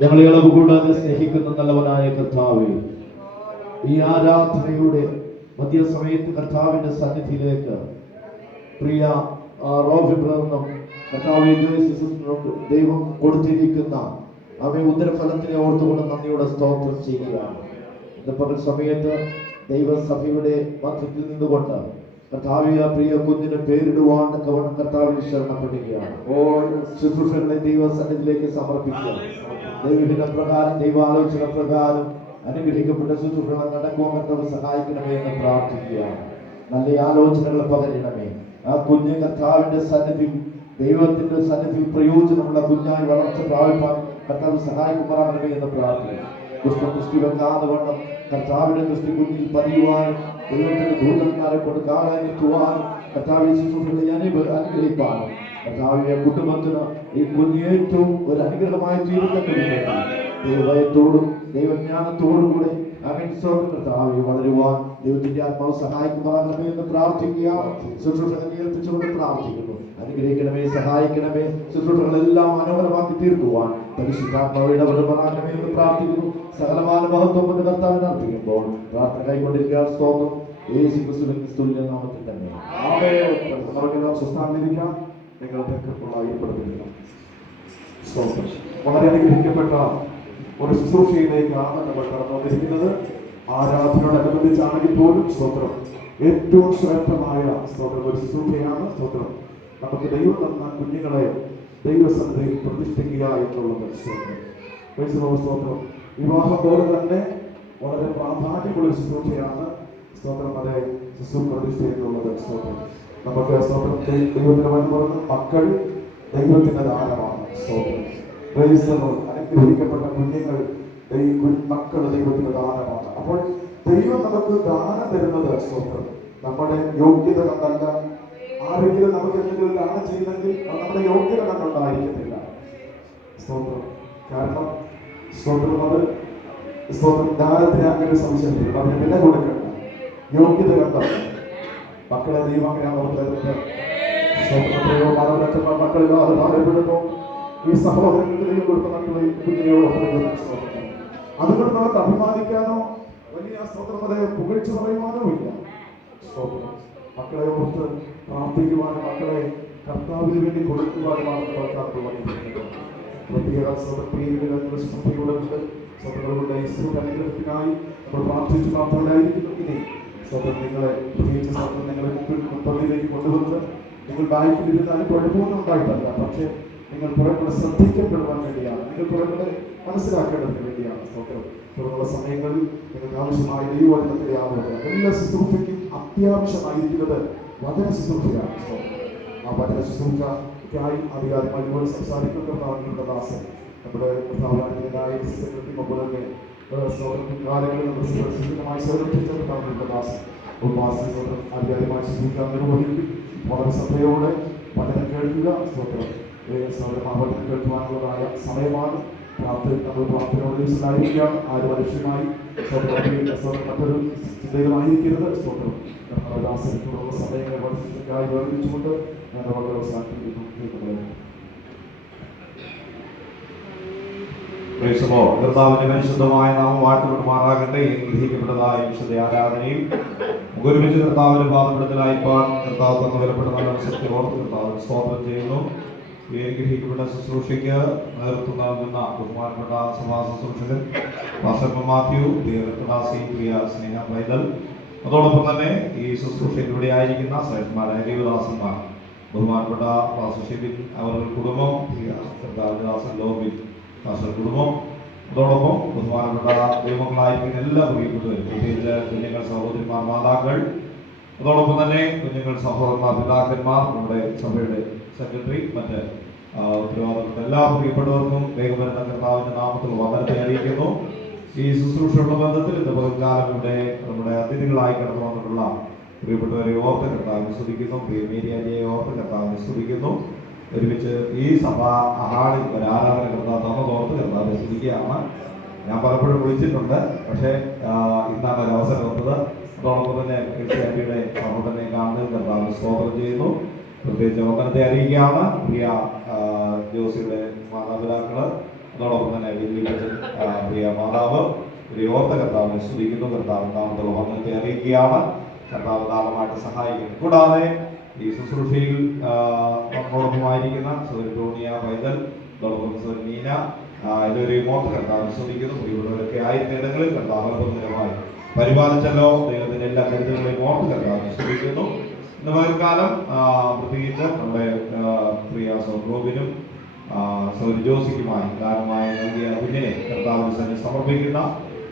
ഞങ്ങളെ ഇളവ് കൂടാതെ സ്നേഹിക്കുന്ന നല്ലവനായ കർത്താവേ, ഈ ആരാധനയുടെ മധ്യസമയത്ത് കർത്താവിന്റെ സന്നിധിയിലേക്ക് പ്രിയ റോബി ബ്രദറിനും കർത്താവേ ദൈവം കൊടുത്തിരിക്കുന്ന അവയെ ഉത്തരഫലത്തിനെ ഓർത്തുകൊണ്ട് നന്ദിയുടെ സ്തോത്രം ചെയ്യുകയാണ്. ഇന്ന് പകൽ സമയത്ത് ദൈവസഭയുടെ മധ്യത്തിൽ നിന്നുകൊണ്ട് കർത്താവിയ പ്രിയ കുഞ്ഞിന് പേരിടുവാൻ തക്കവണ്ണം കർത്താവിനെ ശരണപ്പെടുകയാണ്. ശുശ്രൂഷകളെ ദൈവസന്നിധിയിലേക്ക് സമർപ്പിക്കുക. ദൈവഹിത പ്രകാരം ദൈവാലോചന പ്രകാരം അനുഗ്രഹിക്കപ്പെട്ട ശുശ്രൂഷകൾ നടക്കുവാൻ കർത്താവ് സഹായിക്കണമേ എന്ന് പ്രാർത്ഥിക്കുകയാണ്. നല്ല ആലോചനകൾ പകരണമേ. ആ കുഞ്ഞ് കർത്താവിന്റെ സന്നിധി, ദൈവത്തിന്റെ സന്നിധി പ്രയോജനമുള്ള കുഞ്ഞായി വളർച്ച പ്രാപിപ്പാൻ കർത്താവ് സഹായിക്കുമാറാകണമേ എന്ന് പ്രാർത്ഥിക്കുന്നു. ദുഷ്ടദൃഷ്ടി വെക്കാതെ വണ്ണം കർത്താവിന്റെ ദൃഷ്ടി കുഞ്ഞിൽ പതിയുവാനും ദൈവത്തിന്റെ ദൂതന്മാരെ കൊണ്ട് കാണാനെത്തുവാനും കർത്താവിന്റെ ശുശ്രൂഷകളെ അനുഗ്രഹിപ്പാനും കർത്താവിന്റെ കുടുംബത്തിന് ഈ കുഞ്ഞ് ഏറ്റവും ഒരു അനുഗ്രഹമായ ജീവിതത്തിന് ദൈവത്തോടും ദൈവജ്ഞാനത്തോടും കൂടെ കർത്താവെ വളരുവാൻ ദൈവത്തിന്റെ ആത്മാവ് സഹായിക്കുമാറാകണമേ എന്ന് പ്രാർത്ഥിക്കുക. ശുശ്രൂഷകൾ ഏൽപ്പിച്ചുകൊണ്ട് പ്രാർത്ഥിക്കുന്നു. അനുഗ്രഹിക്കണമേ, സഹായിക്കണമേ. ശുശ്രൂഷകളെല്ലാം മനോഹരമാക്കി തീർക്കുവാൻ പരിശുദ്ധാത്മാവ് ഇടപെടുമാറാകണമേ എന്ന് പ്രാർത്ഥിക്കുന്നു. സകലമായ മഹത്വം കൊണ്ട് കർത്താവിനെ അർപ്പിക്കുമ്പോൾ പ്രാർത്ഥന കൈക്കൊണ്ടിരിക്കുക. സ്തോത്രം യേശു ക്രിസ്തുവിന്റെ തുല്യ നാമത്തിൽ തന്നെ. നമുക്കെല്ലാം സ്വസ്ഥാനിരിക്കാം. നിങ്ങളുടെ ഏർപ്പെടുത്തില്ല. സ്തോത്രം. വളരെ അനുഗ്രഹിക്കപ്പെട്ട ഒരു ശുശ്രൂഷയിലേക്കാണ് നമ്മൾ കടന്നുകൊണ്ടിരിക്കുന്നത്. ആരാധനയോടനുബന്ധിച്ചാണെങ്കിൽ പോലും സ്തോത്രം ഏറ്റവും ശ്രേഷ്ഠമായ സ്തോത്രം ഒരു ശുശ്രൂഷയാണ്. സ്തോത്രം നമുക്ക് ദൈവം തന്ന കുഞ്ഞുങ്ങളെ ദൈവസന്നിധിയിൽ പ്രതിഷ്ഠിക്കുക എന്നുള്ളത് സ്തോത്രം. സ്തോത്രം വിവാഹം പോലെ തന്നെ വളരെ പ്രാധാന്യമുള്ള ശുശ്രൂഷയാണ്. സ്തോത്രം അതെ പ്രതിഷ്ഠ എന്നുള്ളത്. സ്തോത്രം നമുക്ക് സ്തോത്രം ദൈവത്തിന് പറഞ്ഞു മക്കൾ ദൈവത്തിന്റെ ദാനമാണ്. സ്തോത്രം അനുഗ്രഹിക്കപ്പെട്ട കുഞ്ഞുങ്ങൾ മക്കൾ ദൈവത്തിന്റെ ദാനമാണ്. അപ്പോൾ ദൈവം നമുക്ക് ദാനം തരുന്നത് സ്തോത്രം നമ്മുടെ യോഗ്യത കണ്ടല്ല. ആരെങ്കിലും നമുക്ക് എന്തെങ്കിലും ദാനം ചെയ്യുന്നെങ്കിൽ അത് നമ്മുടെ യോഗ്യത കണ്ടുണ്ടായിരിക്കത്തില്ല. സ്തോത്രം കാരണം സ്തോത്രം അത് സ്തോത്രം ദാനത്തിന് അങ്ങനെ സംശയത്തില്ല. അതിന് വില കൊടുക്കണ്ട, യോഗ്യത കണ്ട മക്കളെ ദൈവം അങ്ങനെയാണ് ഓർത്തത്. സ്തോത്രത്തെയോ മാതാപിതാക്കൾ മക്കളിലോ അത് താഴെപ്പെടുന്നു. ഈ സഹോദരങ്ങൾക്ക് ദൈവം കൊടുത്ത മക്കളെ കുഞ്ഞിനെയോട് അതുകൊണ്ട് നമുക്ക് അഭിമാനിക്കാനോ വലിയ സ്തോത്രത്തെ പുകഴ്ച പറയുവാനോ ഇല്ല. സ്തോത്രം മക്കളെ ഓർത്ത് പ്രാർത്ഥിക്കുവാനും മക്കളെ കർത്താവിന് വേണ്ടി കൊടുക്കുവാനുമാണ് പ്രവർത്തനങ്ങൾ പ്രത്യേക ശ്രദ്ധകളുണ്ട്. ശ്രദ്ധകളുടെ അനുഗ്രഹത്തിനായി നമ്മൾ പ്രാർത്ഥിച്ചു പ്രാർത്ഥനയിലായിരിക്കുന്നു. ഇനി സ്വതം നിങ്ങളെ പ്രത്യേകിച്ച് സ്വതം നിങ്ങളെ മുൻപന്തിയിലേക്ക് കൊണ്ടുവന്നത് നിങ്ങൾ ബാക്കിലിരുന്നാലും കുഴപ്പമൊന്നും ഉണ്ടായിട്ടല്ല. പക്ഷേ നിങ്ങൾ കുറേക്കൂടെ ശ്രദ്ധിക്കപ്പെടുവാൻ വേണ്ടിയാണ്, നിങ്ങൾ കുറേക്കൂടെ മനസ്സിലാക്കേണ്ടതിന് വേണ്ടിയാണ്. സ്തോത്രം തുടർന്നുള്ള സമയങ്ങളിൽ നിങ്ങൾക്ക് ആവശ്യമായ ദൈവവചനത്തിലെ ആലോചന എല്ലാ ശുശ്രൂഷയ്ക്കും അത്യാവശ്യമായിരിക്കുന്നത് വചന ശുശ്രൂഷയാണ്. ആ വചന ശുശ്രൂഷയ്ക്കായി അധികാരിമാരോട് സംസാരിക്കുന്ന ദാസൻ നമ്മുടെ പ്രധാനമായ ഒപ്പം തന്നെ കാലങ്ങളിൽ നമ്മൾ സുരക്ഷിതമായി സേവനിപ്പിച്ച ദാസൻ ഉപാസനയോട് അധികാരിമായി ശുശ്രൂഷ നിർവഹിക്കും. വളരെ ശ്രദ്ധയോടെ വചനം കേൾക്കുക. സ്തോത്രം വചനം കേൾക്കുവാനുള്ളതായ സമയമാണ്. നമ്മൾ പ്രാർത്ഥനയോട് ദിവസമായിരിക്കാം. ആര് മനുഷ്യനായി മറ്റൊരു ചിന്തകളായിരിക്കരുത്. സ്തോത്രം ദാസനത്തോടുള്ള സമയങ്ങൾ വർദ്ധിക്കായി വേർതിരിച്ചുകൊണ്ട് ഞാൻ വളരെ അവസാനിപ്പിക്കുന്നു. കർത്താവിന്റെ പരിശുദ്ധമായ നാമം വാഴ്ത്തപ്പെടുമാറാകട്ടെ. ഗ്രഹിക്കപ്പെട്ടതായ വിശുദ്ധ ആരാധനയും ഒരുമിച്ച് കർത്താവിന്റെ പാദപ്പെടുത്തലായിപ്പാൻ കർത്താവ് തന്ന വിലപ്പെട്ട നല്ല സത്യം ഓർത്ത് കർത്താവിന് സ്തോത്രം ചെയ്യുന്നു. ഈ ഗ്രഹിക്കപ്പെട്ട ശുശ്രൂഷയ്ക്ക് നേതൃത്വം നൽകുന്ന ബഹുമാനപ്പെട്ട സഭാ ശുശ്രൂഷകൻ പാസ്റ്റർ മാത്യു, പ്രിയ സ്നേഹ പൈതൽ, അതോടൊപ്പം തന്നെ ഈ ശുശ്രൂഷയിലൂടെ ആയിരിക്കുന്ന ശ്രേഷ്ഠന്മാരായ ദൈവദാസന്മാർ, ബഹുമാനപ്പെട്ട പാസ്റ്റർ ഷിബിൻ അവരുടെ കുടുംബം, ദാസൻ ലോബിൻ പാസ്റ്റർ കുടുംബം, അതോടൊപ്പം ബഹുമാനപ്പെട്ട ദൈവങ്ങളായിരിക്കുന്ന എല്ലാ പ്രിയപ്പെട്ടവരും, പ്രത്യേകിച്ച് കുഞ്ഞുങ്ങൾ സഹോദരിമാർ, മാതാക്കൾ, അതോടൊപ്പം തന്നെ കുഞ്ഞുങ്ങൾ സഹോദരന്മാർ, പിതാക്കന്മാർ, നമ്മുടെ സഭയുടെ സെക്രട്ടറി, മറ്റ് ഉത്തരവാദിത്തപ്പെട്ട എല്ലാ പ്രിയപ്പെട്ടവർക്കും വേഗവരുന്ന കർത്താവിന്റെ നാമത്തിൽ വന്ദനത്തെ അറിയിക്കുന്നു. ഈ ശുശ്രൂഷയുടെ ബന്ധത്തിൽ ഇന്ന് പകൽക്കാലം ഇവിടെ നമ്മുടെ അതിഥികളായി കടന്നു വന്നിട്ടുള്ള പ്രിയപ്പെട്ടവരെ ഓർത്ത് കർത്താവിനെ സ്തുതിക്കുന്നു. പ്രിയ മേരിയാരിയെ ഓർത്ത് കർത്താവിനെ സ്തുതിക്കുന്നു. ഒരുമിച്ച് ഈ സഭ ഹാളിൽ ഒരു ആരാധന കർത്താവ് തന്നതോർത്ത് കർത്താവിനെ സ്തുതിക്കുകയാണ്. ഞാൻ പലപ്പോഴും വിളിച്ചിട്ടുണ്ട്, പക്ഷേ ഇന്നാണ് ഒരു അവസരം വന്നത്. അതോടൊപ്പം തന്നെ ക്രിസ്ത്യാനിയുടെ സഹോദരനെ കാണുന്നതിൽ കർത്താവിന് സ്തോത്രം ചെയ്യുന്നു. പ്രത്യേകിച്ച് വന്ദനത്തെ അറിയിക്കുകയാണ് പ്രിയ ജോസിയുടെ മാതാപിതാക്കള്, അതോടൊപ്പം തന്നെ പ്രിയ മാതാവ് പ്രിയ ഓർത്ത കർത്താവിനെ സ്തുതിക്കുന്നു. കർത്താവ് നാമത്തിൽ വന്ദനത്തെ അറിയിക്കുകയാണ്. കർത്താവ് ധാരാളമായിട്ട് സഹായിക്കുന്നു. കൂടാതെ ഈ ശുശ്രൂഷയിൽ നമ്മോടൊപ്പമായിരിക്കുന്ന സഹോദരി ടോണിയ പൈതൽ, അതോടൊപ്പം സഹോദരി മീന, എല്ലാവരെയും ഓർത്ത് കർത്താവിനെ സ്തുതിക്കുന്നു. പ്രിയപ്പെട്ടവരൊക്കെ ആയിരുന്നിടങ്ങളിൽ കർത്താവ് അത്ഭുതകരമായി പരിപാലിച്ചല്ലോ. ദൈവത്തിന്റെ എല്ലാ കരുതലുകളെയും ഓർത്ത് കർത്താവിനെ സ്തുതിക്കുന്നു. ഇന്ന് പകൽക്കാലം പ്രത്യേകിച്ച് നമ്മുടെ പ്രിയ സൗരോബിനും സൗരി ജോസിക്കുമായി ദാനമായി നൽകിയ കുഞ്ഞിനെ കർത്താവിന് തന്നെ സമർപ്പിക്കുന്ന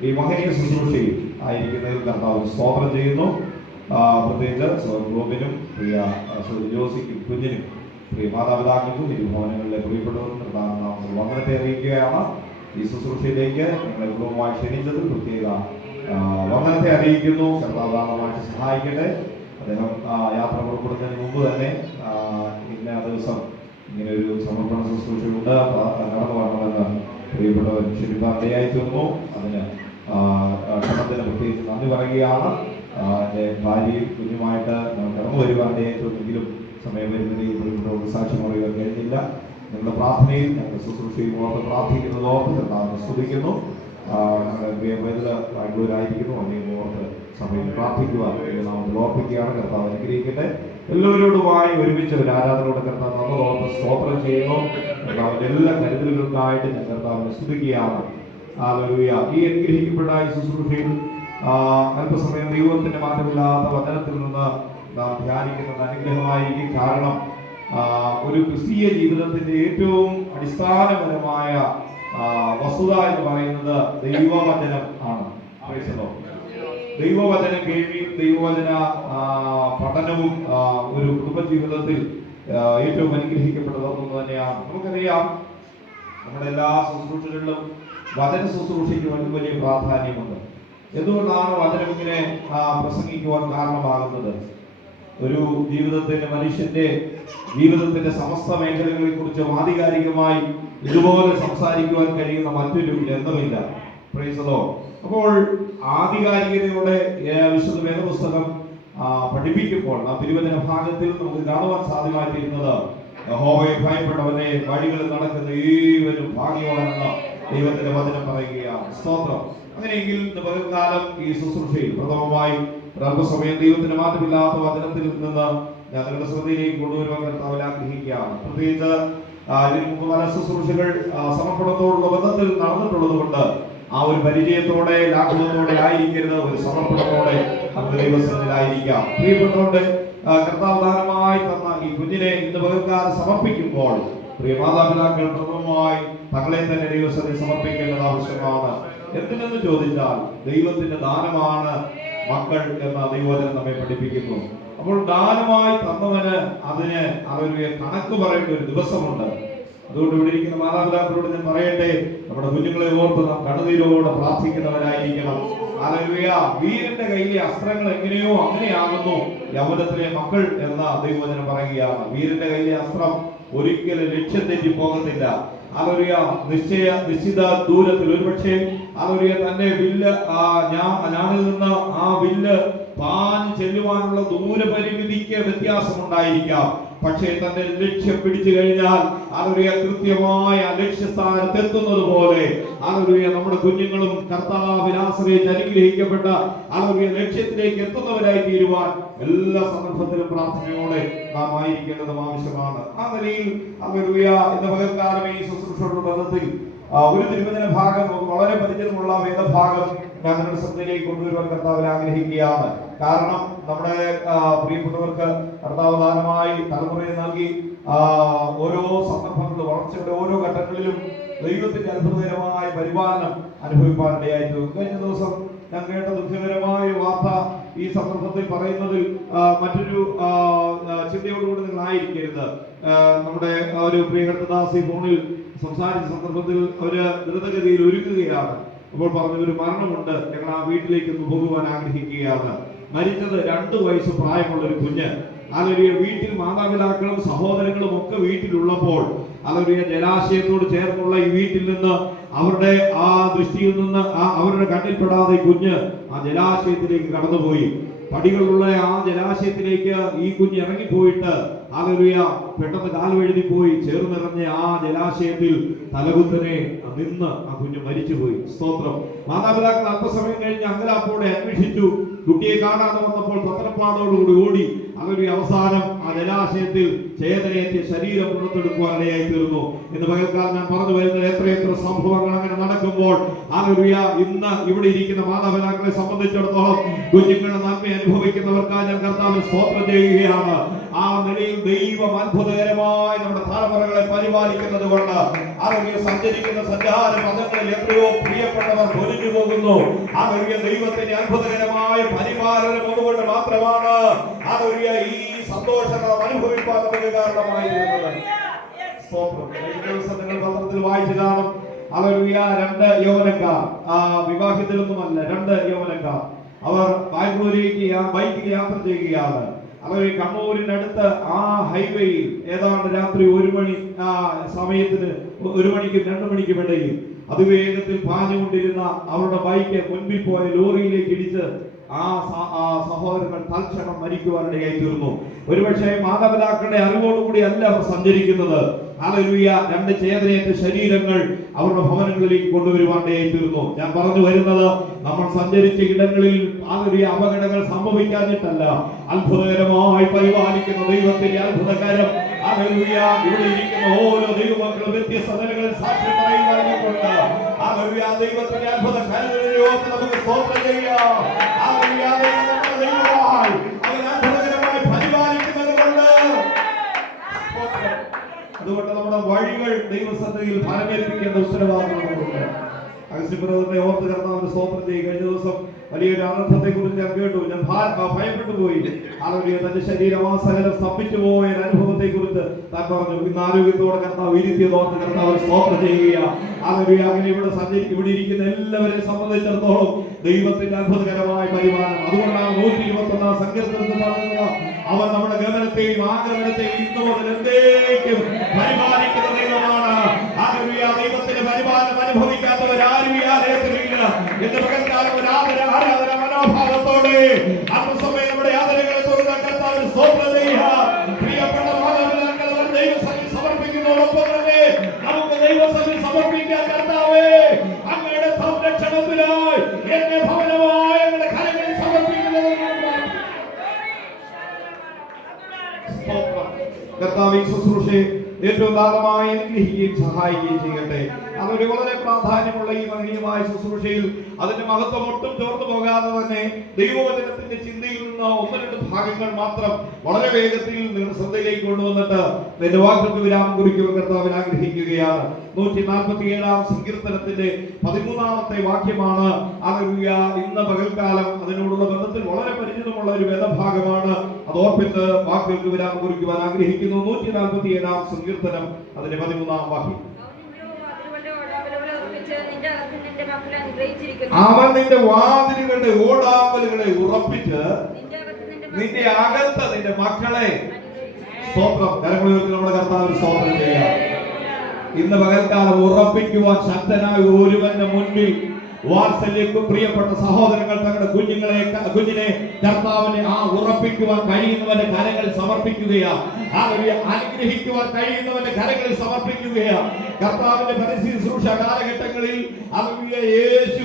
ഈ മഹനീയ ശുശ്രൂഷയിൽ ആയിരിക്കുന്നതിൽ കർത്താവിന് സ്തോത്രം ചെയ്യുന്നു. പ്രത്യേകിച്ച് സൗരോബിനും പ്രിയ സൗരി ജോസിക്കും കുഞ്ഞിനും പ്രിയ മാതാപിതാക്കൾക്കും ഇരുഭവനങ്ങളിലെ പ്രിയപ്പെട്ടവർക്കും കർത്താവ് വന്ദനത്തെ അറിയിക്കുകയാണ്. ഈ ശുശ്രൂഷയിലേക്ക് നിങ്ങളെ കുടുംബമായി ക്ഷണിച്ചത് പ്രത്യേക വന്ദനത്തെ അറിയിക്കുന്നു. കർത്താവായിട്ട് സഹായിക്കട്ടെ. അദ്ദേഹം യാത്ര പുറപ്പെടുന്നതിന് മുമ്പ് തന്നെ ഇന്ന ദിവസം ഇങ്ങനെ ഒരു സമർപ്പണ ശുശ്രൂഷയുണ്ട്, നടന്നു വരണമെന്ന് പ്രിയപ്പെട്ടവർ ക്ഷണിപ്പാർഡയായി തീർന്നു. അതിന് ക്ഷണത്തിന് പ്രത്യേകിച്ച് നന്ദി പറയുകയാണ്. എൻ്റെ ഭാര്യയും കുഞ്ഞുമായിട്ട് കടന്നു വരുവാനിടയായി തീർന്നെങ്കിലും സമയപരിമിതിയിൽ പ്രിയപ്പെട്ടവർക്ക് സാക്ഷ്യം പറയുവാൻ കഴിഞ്ഞില്ല. നിങ്ങളുടെ പ്രാർത്ഥനയിൽ ഞങ്ങളുടെ ശുശ്രൂഷയിൽ ഓർത്ത് പ്രാർത്ഥിക്കുന്നത് ഓർത്ത് കർത്താവിനെ സ്തുതിക്കുന്നു. ഞങ്ങളുടെ പ്രിയ പൈതൽ ബാംഗ്ലൂരായിരിക്കുന്നു, അല്ലെങ്കിൽ ഓർത്ത് സഭയിൽ പ്രാർത്ഥിക്കുവാൻ നാമത്തിൽ ഓർപ്പിക്കുകയാണ്. കർത്താവ് അനുഗ്രഹിക്കട്ടെ. എല്ലാവരോടുമായി ഒരുമിച്ച് ഒരു ആരാധനയോടെ കർത്താവ് നമ്മൾ ഓർത്ത് സ്തോത്രം ചെയ്യുന്നു. കർത്താവിന്റെ എല്ലാ കരുതലുകൾക്കായിട്ട് ഞാൻ കർത്താവിനെ സ്തുതിക്കുകയാണ്. ഹല്ലേലൂയ. ഈ അനുഗ്രഹിക്കപ്പെട്ട ഈ ശുശ്രൂഷയിൽ അല്പസമയം ദൈവത്തിന്റെ മാറ്റമില്ലാത്ത വചനത്തിൽ നിന്ന് നാം ധ്യാനിക്കുന്നത് അനുഗ്രഹമായിരിക്കും. കാരണം ഒരു ക്രിസ്തീയ ജീവിതത്തിന്റെ ഏറ്റവും അടിസ്ഥാനപരമായ വസ്തുത എന്ന് പറയുന്നത് ദൈവവചനം ആണ്. ദൈവവചന കേൾവിയും ദൈവവചന പഠനവും ഒരു കുടുംബജീവിതത്തിൽ ഏറ്റവും അനുഗ്രഹിക്കപ്പെട്ടതൊന്നു തന്നെയാണ്. നമുക്കറിയാം, നമ്മുടെ എല്ലാ ശുശ്രൂഷകളിലും വചന ശുശ്രൂഷയ്ക്ക് വലിയ പ്രാധാന്യമുണ്ട്. എന്തുകൊണ്ടാണ് വചനം ഇങ്ങനെ പ്രസംഗിക്കുവാൻ കാരണമാകുന്നത്? ഒരു ജീവിതത്തിന്റെ മനുഷ്യന്റെ ജീവിതത്തിന്റെ സമസ്ത മേഖലകളെ കുറിച്ച് ആധികാരികമായി ഇതുപോലെ സംസാരിക്കുവാൻ കഴിയുന്ന മറ്റൊരു ഗ്രന്ഥമില്ല. Praise the Lord. അപ്പോൾ ആധികാരികതയോടെ വിശുദ്ധ വേദപുസ്തകം പഠിപ്പിക്കുമ്പോൾ ആ തിരുവചന ഭാഗത്തിൽ നമുക്ക് കാണുവാൻ സാധ്യമായിത്തീരുന്നത് യഹോവയെ ഭയപ്പെട്ടവനെ വഴികളിൽ നടക്കുന്ന ഏവരും ഭാഗ്യവാനെന്ന് ദൈവത്തിന്റെ വചനം പറയുകയാണ്. സ്തോത്രം. അങ്ങനെയെങ്കിൽ പകൽക്കാലം ഈ ശുശ്രൂഷയിൽ പ്രഥമമായി അല്പസമയം ദൈവത്തിന്റെ മാറ്റമില്ലാത്ത വചനത്തിൽ നിന്ന് ഞങ്ങളുടെ ശ്രദ്ധയിലേക്ക് കൊണ്ടുവരുവാൻ കർത്താവിൽ ആഗ്രഹിക്കുകയാണ്. പ്രത്യേകിച്ച് ഇതിനു മുമ്പ് പല ശുശ്രൂഷകൾ സമർപ്പണത്തോടുള്ള ബന്ധത്തിൽ നടന്നിട്ടുള്ളത് കൊണ്ട് ആ ഒരു പരിചയത്തോടെ ലാഘവത്തോടെ ആയിരിക്കരുത്, ഒരു സമർപ്പണത്തോടെ നമുക്ക് ദൈവസന്നിധിയിലായിരിക്കാം. പ്രിയപ്പെട്ടവരുടെ കർത്താവ് ദാനമായി തന്ന ഈ കുഞ്ഞിനെ ഇന്ന് പകൽക്കാലം സമർപ്പിക്കുമ്പോൾ പ്രിയ മാതാപിതാക്കൾ പ്രഥമമായി തങ്ങളെ തന്നെ ദൈവസന്നിധി സമർപ്പിക്കേണ്ടത് ആവശ്യമാണ്. എന്തിനെന്ന് ചോദിച്ചാൽ ദൈവത്തിന്റെ ദാനമാണ് മക്കൾ എന്ന ദൈവവചനം നമ്മെ പഠിപ്പിക്കുന്നു. അപ്പോൾ ദാനമായി തന്നവന് അതിന് അതൊരു കണക്ക് പറയേണ്ട ഒരു ദിവസമുണ്ട്. അതുകൊണ്ട് ഇവിടെ ഇരിക്കുന്ന മാതാപിതാക്കളോട് ഞാൻ പറയട്ടെ, നമ്മുടെ കുഞ്ഞുങ്ങളെ ഓർത്ത് നാം കണ്ണുനീരോടെ പ്രാർത്ഥിക്കുന്നവരായിരിക്കണം. ഹല്ലേലൂയ. വീരന്റെ കയ്യിലെ അസ്ത്രങ്ങൾ എങ്ങനെയോ അങ്ങനെയാകുന്നു യൗവനത്തിലെ മക്കൾ എന്ന ദൈവവചനം പറയുകയാണ്. വീരന്റെ കയ്യിലെ അസ്ത്രം ഒരിക്കലും ലക്ഷ്യം തെറ്റി പോകത്തില്ല. ഹല്ലേലൂയ. നിശ്ചിത ദൂരത്തിൽ ഒരുപക്ഷെ ഹല്ലേലൂയ തന്റെ വില്ല് ഞാനിൽ നിന്ന് ആ വില്ല് പാഞ്ഞു ചെല്ലുവാനുള്ള ദൂരപരിമിതിക്ക് വ്യത്യാസമുണ്ടായിരിക്കാം. പക്ഷേ തന്റെ ലക്ഷ്യം പിടിച്ചു കഴിഞ്ഞാൽ ഹല്ലേലൂയ കൃത്യമായ ലക്ഷ്യസ്ഥാനത്ത് എത്തുന്നത് പോലെ ഹല്ലേലൂയ നമ്മുടെ കുഞ്ഞുങ്ങളും കർത്താവിനെ ആശ്രയിച്ച് അനുഗ്രഹിക്കപ്പെട്ട ഹല്ലേലൂയ ലക്ഷ്യത്തിലേക്ക് എത്തുന്നവരായി തീരുവാൻ എല്ലാ സന്ദർഭത്തിലും പ്രാർത്ഥനയോടെ നാം ആയിരിക്കേണ്ടതും ആവശ്യമാണ്. ആ നിലയിൽ ഹല്ലേലൂയ ഇന്ന് പകൽക്കാലം ഈ ശുശ്രൂഷയുടെ ബന്ധത്തിൽ ഒരു തിരുവചന ഭാഗം, വളരെ പരിചയമുള്ള വേദഭാഗം ഞാൻ നിങ്ങളുടെ ശ്രദ്ധയിലേക്ക് കൊണ്ടുവരുവാൻ കർത്താവിൽ ആഗ്രഹിക്കുകയാണ്. കാരണം നമ്മുടെ പ്രിയപ്പെട്ടവർക്ക് കർത്താവ് ദാനമായി തലമുറയെ നൽകി ഓരോ സന്ദർഭങ്ങളിലും വളർച്ചയുടെ ഓരോ ഘട്ടങ്ങളിലും ദൈവത്തിന്റെ അത്ഭുതകരമായ പരിപാലനം അനുഭവിക്കാനിടയായിട്ട് കഴിഞ്ഞ ദിവസം ഞാൻ കേട്ട ദുഃഖകരമായ വാർത്ത ഈ സന്ദർഭത്തിൽ പറയുന്നതിൽ മറ്റൊരു ചിന്തയോടുകൂടി നിങ്ങളായിരിക്കരുത്. നമ്മുടെ ഒരു പ്രിയകർത്തദാസി ഫോണിൽ സംസാരിച്ച സന്ദർഭത്തിൽ അവര് ദ്രുതഗതിയിൽ ഒരുങ്ങുകയാണ്. അപ്പോൾ പറഞ്ഞു, ഒരു മരണമുണ്ട്, ഞങ്ങൾ ആ വീട്ടിലേക്ക് പോകുവാൻ ആഗ്രഹിക്കുകയാണ്. മരിച്ചത് 2 വയസ്സ് പ്രായമുള്ള ഒരു കുഞ്ഞ്. ഹല്ലേലൂയ. വീട്ടിൽ മാതാപിതാക്കളും സഹോദരങ്ങളും ഒക്കെ വീട്ടിലുള്ളപ്പോൾ ഹല്ലേലൂയ ജലാശയത്തോട് ചേർന്നുള്ള ഈ വീട്ടിൽ നിന്ന് അവരുടെ ആ ദൃഷ്ടിയിൽ നിന്ന് അവരുടെ കണ്ണിൽപ്പെടാതെ കുഞ്ഞ് ആ ജലാശയത്തിലേക്ക് കടന്നുപോയി. പടികളുള്ള ആ ജലാശയത്തിലേക്ക് ഈ കുഞ്ഞ് ഇറങ്ങിപ്പോയിട്ട് ഹല്ലേലൂയ പെട്ടെന്ന് കാൽവഴുതി പോയി ചേർന്നിറഞ്ഞ ആ ജലാശയത്തിൽ തലകുത്തനെ നിന്ന് ആ കുഞ്ഞ് മരിച്ചുപോയി. സ്തോത്രം. മാതാപിതാക്കൾ അല്പസമയം കഴിഞ്ഞ് അങ്കലാപ്പോടെ അന്വേഷിച്ചു. കുട്ടിയെ കാണാതെ വന്നപ്പോൾ പത്രപ്പാടോടുകൂടി ഓടി അങ്ങനെ അവസാനം ആ ജലാശയത്തിൽ ചേതനയേറ്റിയ ശരീരം പുറത്തെടുക്കുവാനിടയായി തീർന്നു. ഇന്ന് പകൽക്കാലം ഞാൻ പറഞ്ഞു വരുന്നത് എത്രയെത്ര സംഭവങ്ങൾ അങ്ങനെ നടക്കുമ്പോൾ ഹല്ലേലൂയ ഇന്ന് ഇവിടെ ഇരിക്കുന്ന മാതാപിതാക്കളെ സംബന്ധിച്ചിടത്തോളം കുഞ്ഞുങ്ങളുടെ നന്മ അനുഭവിക്കുന്നവർക്കായി ഞാൻ കർത്താവിന് സ്തോത്രം ചെയ്യുകയാണ്. ആ നിലയിൽ ദൈവം അത്ഭുതകരമായി നമ്മുടെ തലമുറകളെ പരിപാലിക്കുന്നത് കൊണ്ട് ഹല്ലേലൂയ സഞ്ചരിക്കുന്ന സഞ്ചാര പദങ്ങളിൽ എത്രയോ പ്രിയപ്പെട്ടവർ പൊലിഞ്ഞു പോകുന്നു. ഹല്ലേലൂയ ദൈവത്തിന്റെ അത്ഭുതകരമായ പരിപാലനം അതുകൊണ്ട് മാത്രമാണ് ഹല്ലേലൂയ ഈ സന്തോഷം അനുഭവിക്കാൻ നമുക്ക് കാരണമായിരുന്നത്. സ്തോത്രം. ഈ ദിവസം നിങ്ങൾ പത്രത്തിൽ വായിച്ചു കാണും. ഹല്ലേലൂയ 2 യൗവനക്കാർ വിവാഹിതരൊന്നുമല്ല, 2 യൗവനക്കാർ അവർ ബാംഗ്ലൂരിലേക്ക് ബൈക്കിൽ യാത്ര ചെയ്യുകയാണ്. അവർ കണ്ണൂരിനടുത്ത് ആ ഹൈവേയിൽ ഏതാണ്ട് രാത്രി 1 മണി സമയത്തിന് 1 മണിക്കും 2 മണിക്കും ഇടയിൽ അതിവേഗത്തിൽ പാഞ്ഞുകൊണ്ടിരുന്ന അവരുടെ ബൈക്ക് മുൻപിൽ പോയ ലോറിയിലേക്ക് ഇടിച്ച് ആ സഹോദരങ്ങൾ തൽക്ഷണം മരിക്കുവാനിടയായി തീർന്നു. ഒരുപക്ഷെ മാതാപിതാക്കളുടെ അറിവോടുകൂടി അല്ല അവർ സഞ്ചരിക്കുന്നത്. ഹല്ലേലൂയ 2 ചേതനയേറ്റ ശരീരങ്ങൾ അവരുടെ ഭവനങ്ങളിലേക്ക് കൊണ്ടുവരുവാനിടയായി തീർന്നു. ഞാൻ പറഞ്ഞു വരുന്നത് നമ്മൾ സഞ്ചരിച്ച ഇടങ്ങളിൽ ഹല്ലേലൂയ അപകടങ്ങൾ സംഭവിക്കാഞ്ഞിട്ടല്ല, അത്ഭുതകരമായി പരിപാലിക്കുന്ന ദൈവത്തിന്റെ അത്ഭുതകരം ഹല്ലേലൂയ ഇവിടെ ഇരിക്കുന്ന ഓരോ ദൈവമക്കളും വ്യത്യസ്ത നിലകളിൽ സാക്ഷ്യം പറയുവാനുണ്ട്. ഹല്ലേലൂയ ദൈവത്തിന്റെ അത്ഭുതകരങ്ങളെ ഓർത്ത് നമുക്ക് സ്തോത്രം ചെയ്യാം. ഹല്ലേലൂയ ദൈവമായി അവൻ അത്ഭുതകരമായി പരിപാലിക്കുന്നത് കൊണ്ട് അതുകൊണ്ട് നമ്മുടെ വഴികൾ ദൈവസന്നിധിയിൽ ഫലമേൽപ്പിക്കേണ്ട ഉത്തരവാദിത്വം നമുക്കുണ്ട്. അഗസ്ത്യബ്രദറിനെ ഓർത്ത് കർത്താവിന് സ്തോത്രം ചെയ്യും. കഴിഞ്ഞ ദിവസം വലിയൊരു അനർത്ഥത്തെ കുറിച്ച് ഞാൻ കേട്ടു. ഞാൻ ഭയപ്പെട്ടു പോയി. ഹല്ലേലൂയ തന്റെ ശരീരമാസകലം സ്തംഭിച്ചു പോയ അനുഭവത്തെ കുറിച്ച് താൻ പറഞ്ഞു. ഇന്ന് ആരോഗ്യത്തോടെ കർത്താവ് ഇരുത്തിയത് ഓർത്ത് കർത്താവിന് സ്തോത്രം ചെയ്യുക. ഹല്ലേലൂയ അങ്ങനെ ഇവിടെ ഇരിക്കുന്ന എല്ലാവരെയും സംബന്ധിച്ചിടത്തോളം ദൈവത്തിന്റെ അത്ഭുതകരമായ പരിപാലനം. അതുകൊണ്ടാണ് 121 സങ്കീർത്തനത്തിൽ പറയുന്നത് അവൻ നമ്മുടെ ഗമനത്തെയും ആഗമനത്തെയും ഇന്നു മുതൽ എന്നേക്കും പരിപാലിക്കുന്ന ദൈവമാണ്. ഹല്ലേലൂയ ദൈവത്തിന്റെ പരിപാലനം അനുഭവിക്കാത്തവരാരും ഈ ആലയത്തിലില്ല. എന്ന് പകൽക്കാലം ഒരു ആരാധന മനോഭാവത്തോടെ അല്പസമയം നമ്മുടെ യാതനകളെ തുറന്ന കർത്താവിന് സ്തോത്രം ചെയ്യുക. പ്രിയപ്പെട്ട മാതാപിതാക്കൾ ദൈവസന്നിധിയിൽ സമർപ്പിക്കുന്നതോടൊപ്പം തന്നെ നമുക്ക് ദൈവസന്നിധിയിൽ സമർപ്പിക്കാൻ കർത്താവേ അങ്ങയുടെ സംരക്ഷണത്തിനായി എന്നെ ഭവനമായി അങ്ങയുടെ കരങ്ങളിൽ സമർപ്പിക്കുന്നത് കർത്താവ് ഈ ശുശ്രൂഷയെ ഏറ്റവും ദാനമായി അനുഗ്രഹിക്കുകയും സഹായിക്കുകയും ചെയ്യട്ടെ. അതൊരു വളരെ പ്രാധാന്യമുള്ള ഈ മഹനീയമായ ശുശ്രൂഷയിൽ അതിന്റെ മഹത്വം ഒട്ടും ചോർന്നു പോകാതെ തന്നെ ദൈവവചനത്തിന്റെ ചിന്തയിൽ നിന്ന് 1-2 ഭാഗങ്ങൾ മാത്രം വളരെ വേഗത്തിൽ നിങ്ങളുടെ ശ്രദ്ധയിലേക്ക് കൊണ്ടുവന്നിട്ട് എന്റെ വാക്കുകൾക്ക് വിരാമം കുറിക്കുവാൻ കർത്താവിനെ ആഗ്രഹിക്കുകയാണ്. 147 സങ്കീർത്തനത്തിന്റെ 13 വാക്യമാണ്. ഹല്ലേലൂയ ഇന്ന് പകൽക്കാലം അതിനോടുള്ള ബന്ധത്തിൽ വളരെ പരിചിതമുള്ള ഒരു വേദഭാഗമാണ്. അത് ഓർപ്പിച്ച് വാക്കുകൾക്ക് വിരാമം കുറിക്കുവാൻ ആഗ്രഹിക്കുന്നു. 147 സങ്കീർത്തനം അതിന്റെ 13 വാക്യം. അവൻ നിന്റെ വാതിലുകളുടെ ഓടാമ്പലുകളെ ഉറപ്പിച്ച് നിന്റെ അകത്ത് നിന്റെ മക്കളെ സ്തോത്രം. കരങ്ങളുയർത്തി നമ്മുടെ കർത്താവിന് സ്തോത്രം ചെയ്യാം. ഇന്ന് പകൽക്കാലം ഉറപ്പിക്കുവാൻ ശക്തനായ ഒരുവന്റെ മുൻപിൽ വാത്സല്യക്കും പ്രിയപ്പെട്ട സഹോദരങ്ങൾ തങ്ങളുടെ കുഞ്ഞിനെ കർത്താവിനെ ഉറപ്പിക്കുവാൻ കഴിയുന്നവന്റെ കരങ്ങളിൽ സമർപ്പിക്കുകയാണ്. അനുഗ്രഹിക്കുവാൻ കഴിയുന്നവന്റെ കരങ്ങളിൽ സമർപ്പിക്കുകയാണ്. കർത്താവിന്റെ പരിശുശ്രൂഷ കാലഘട്ടങ്ങളിൽ യേശു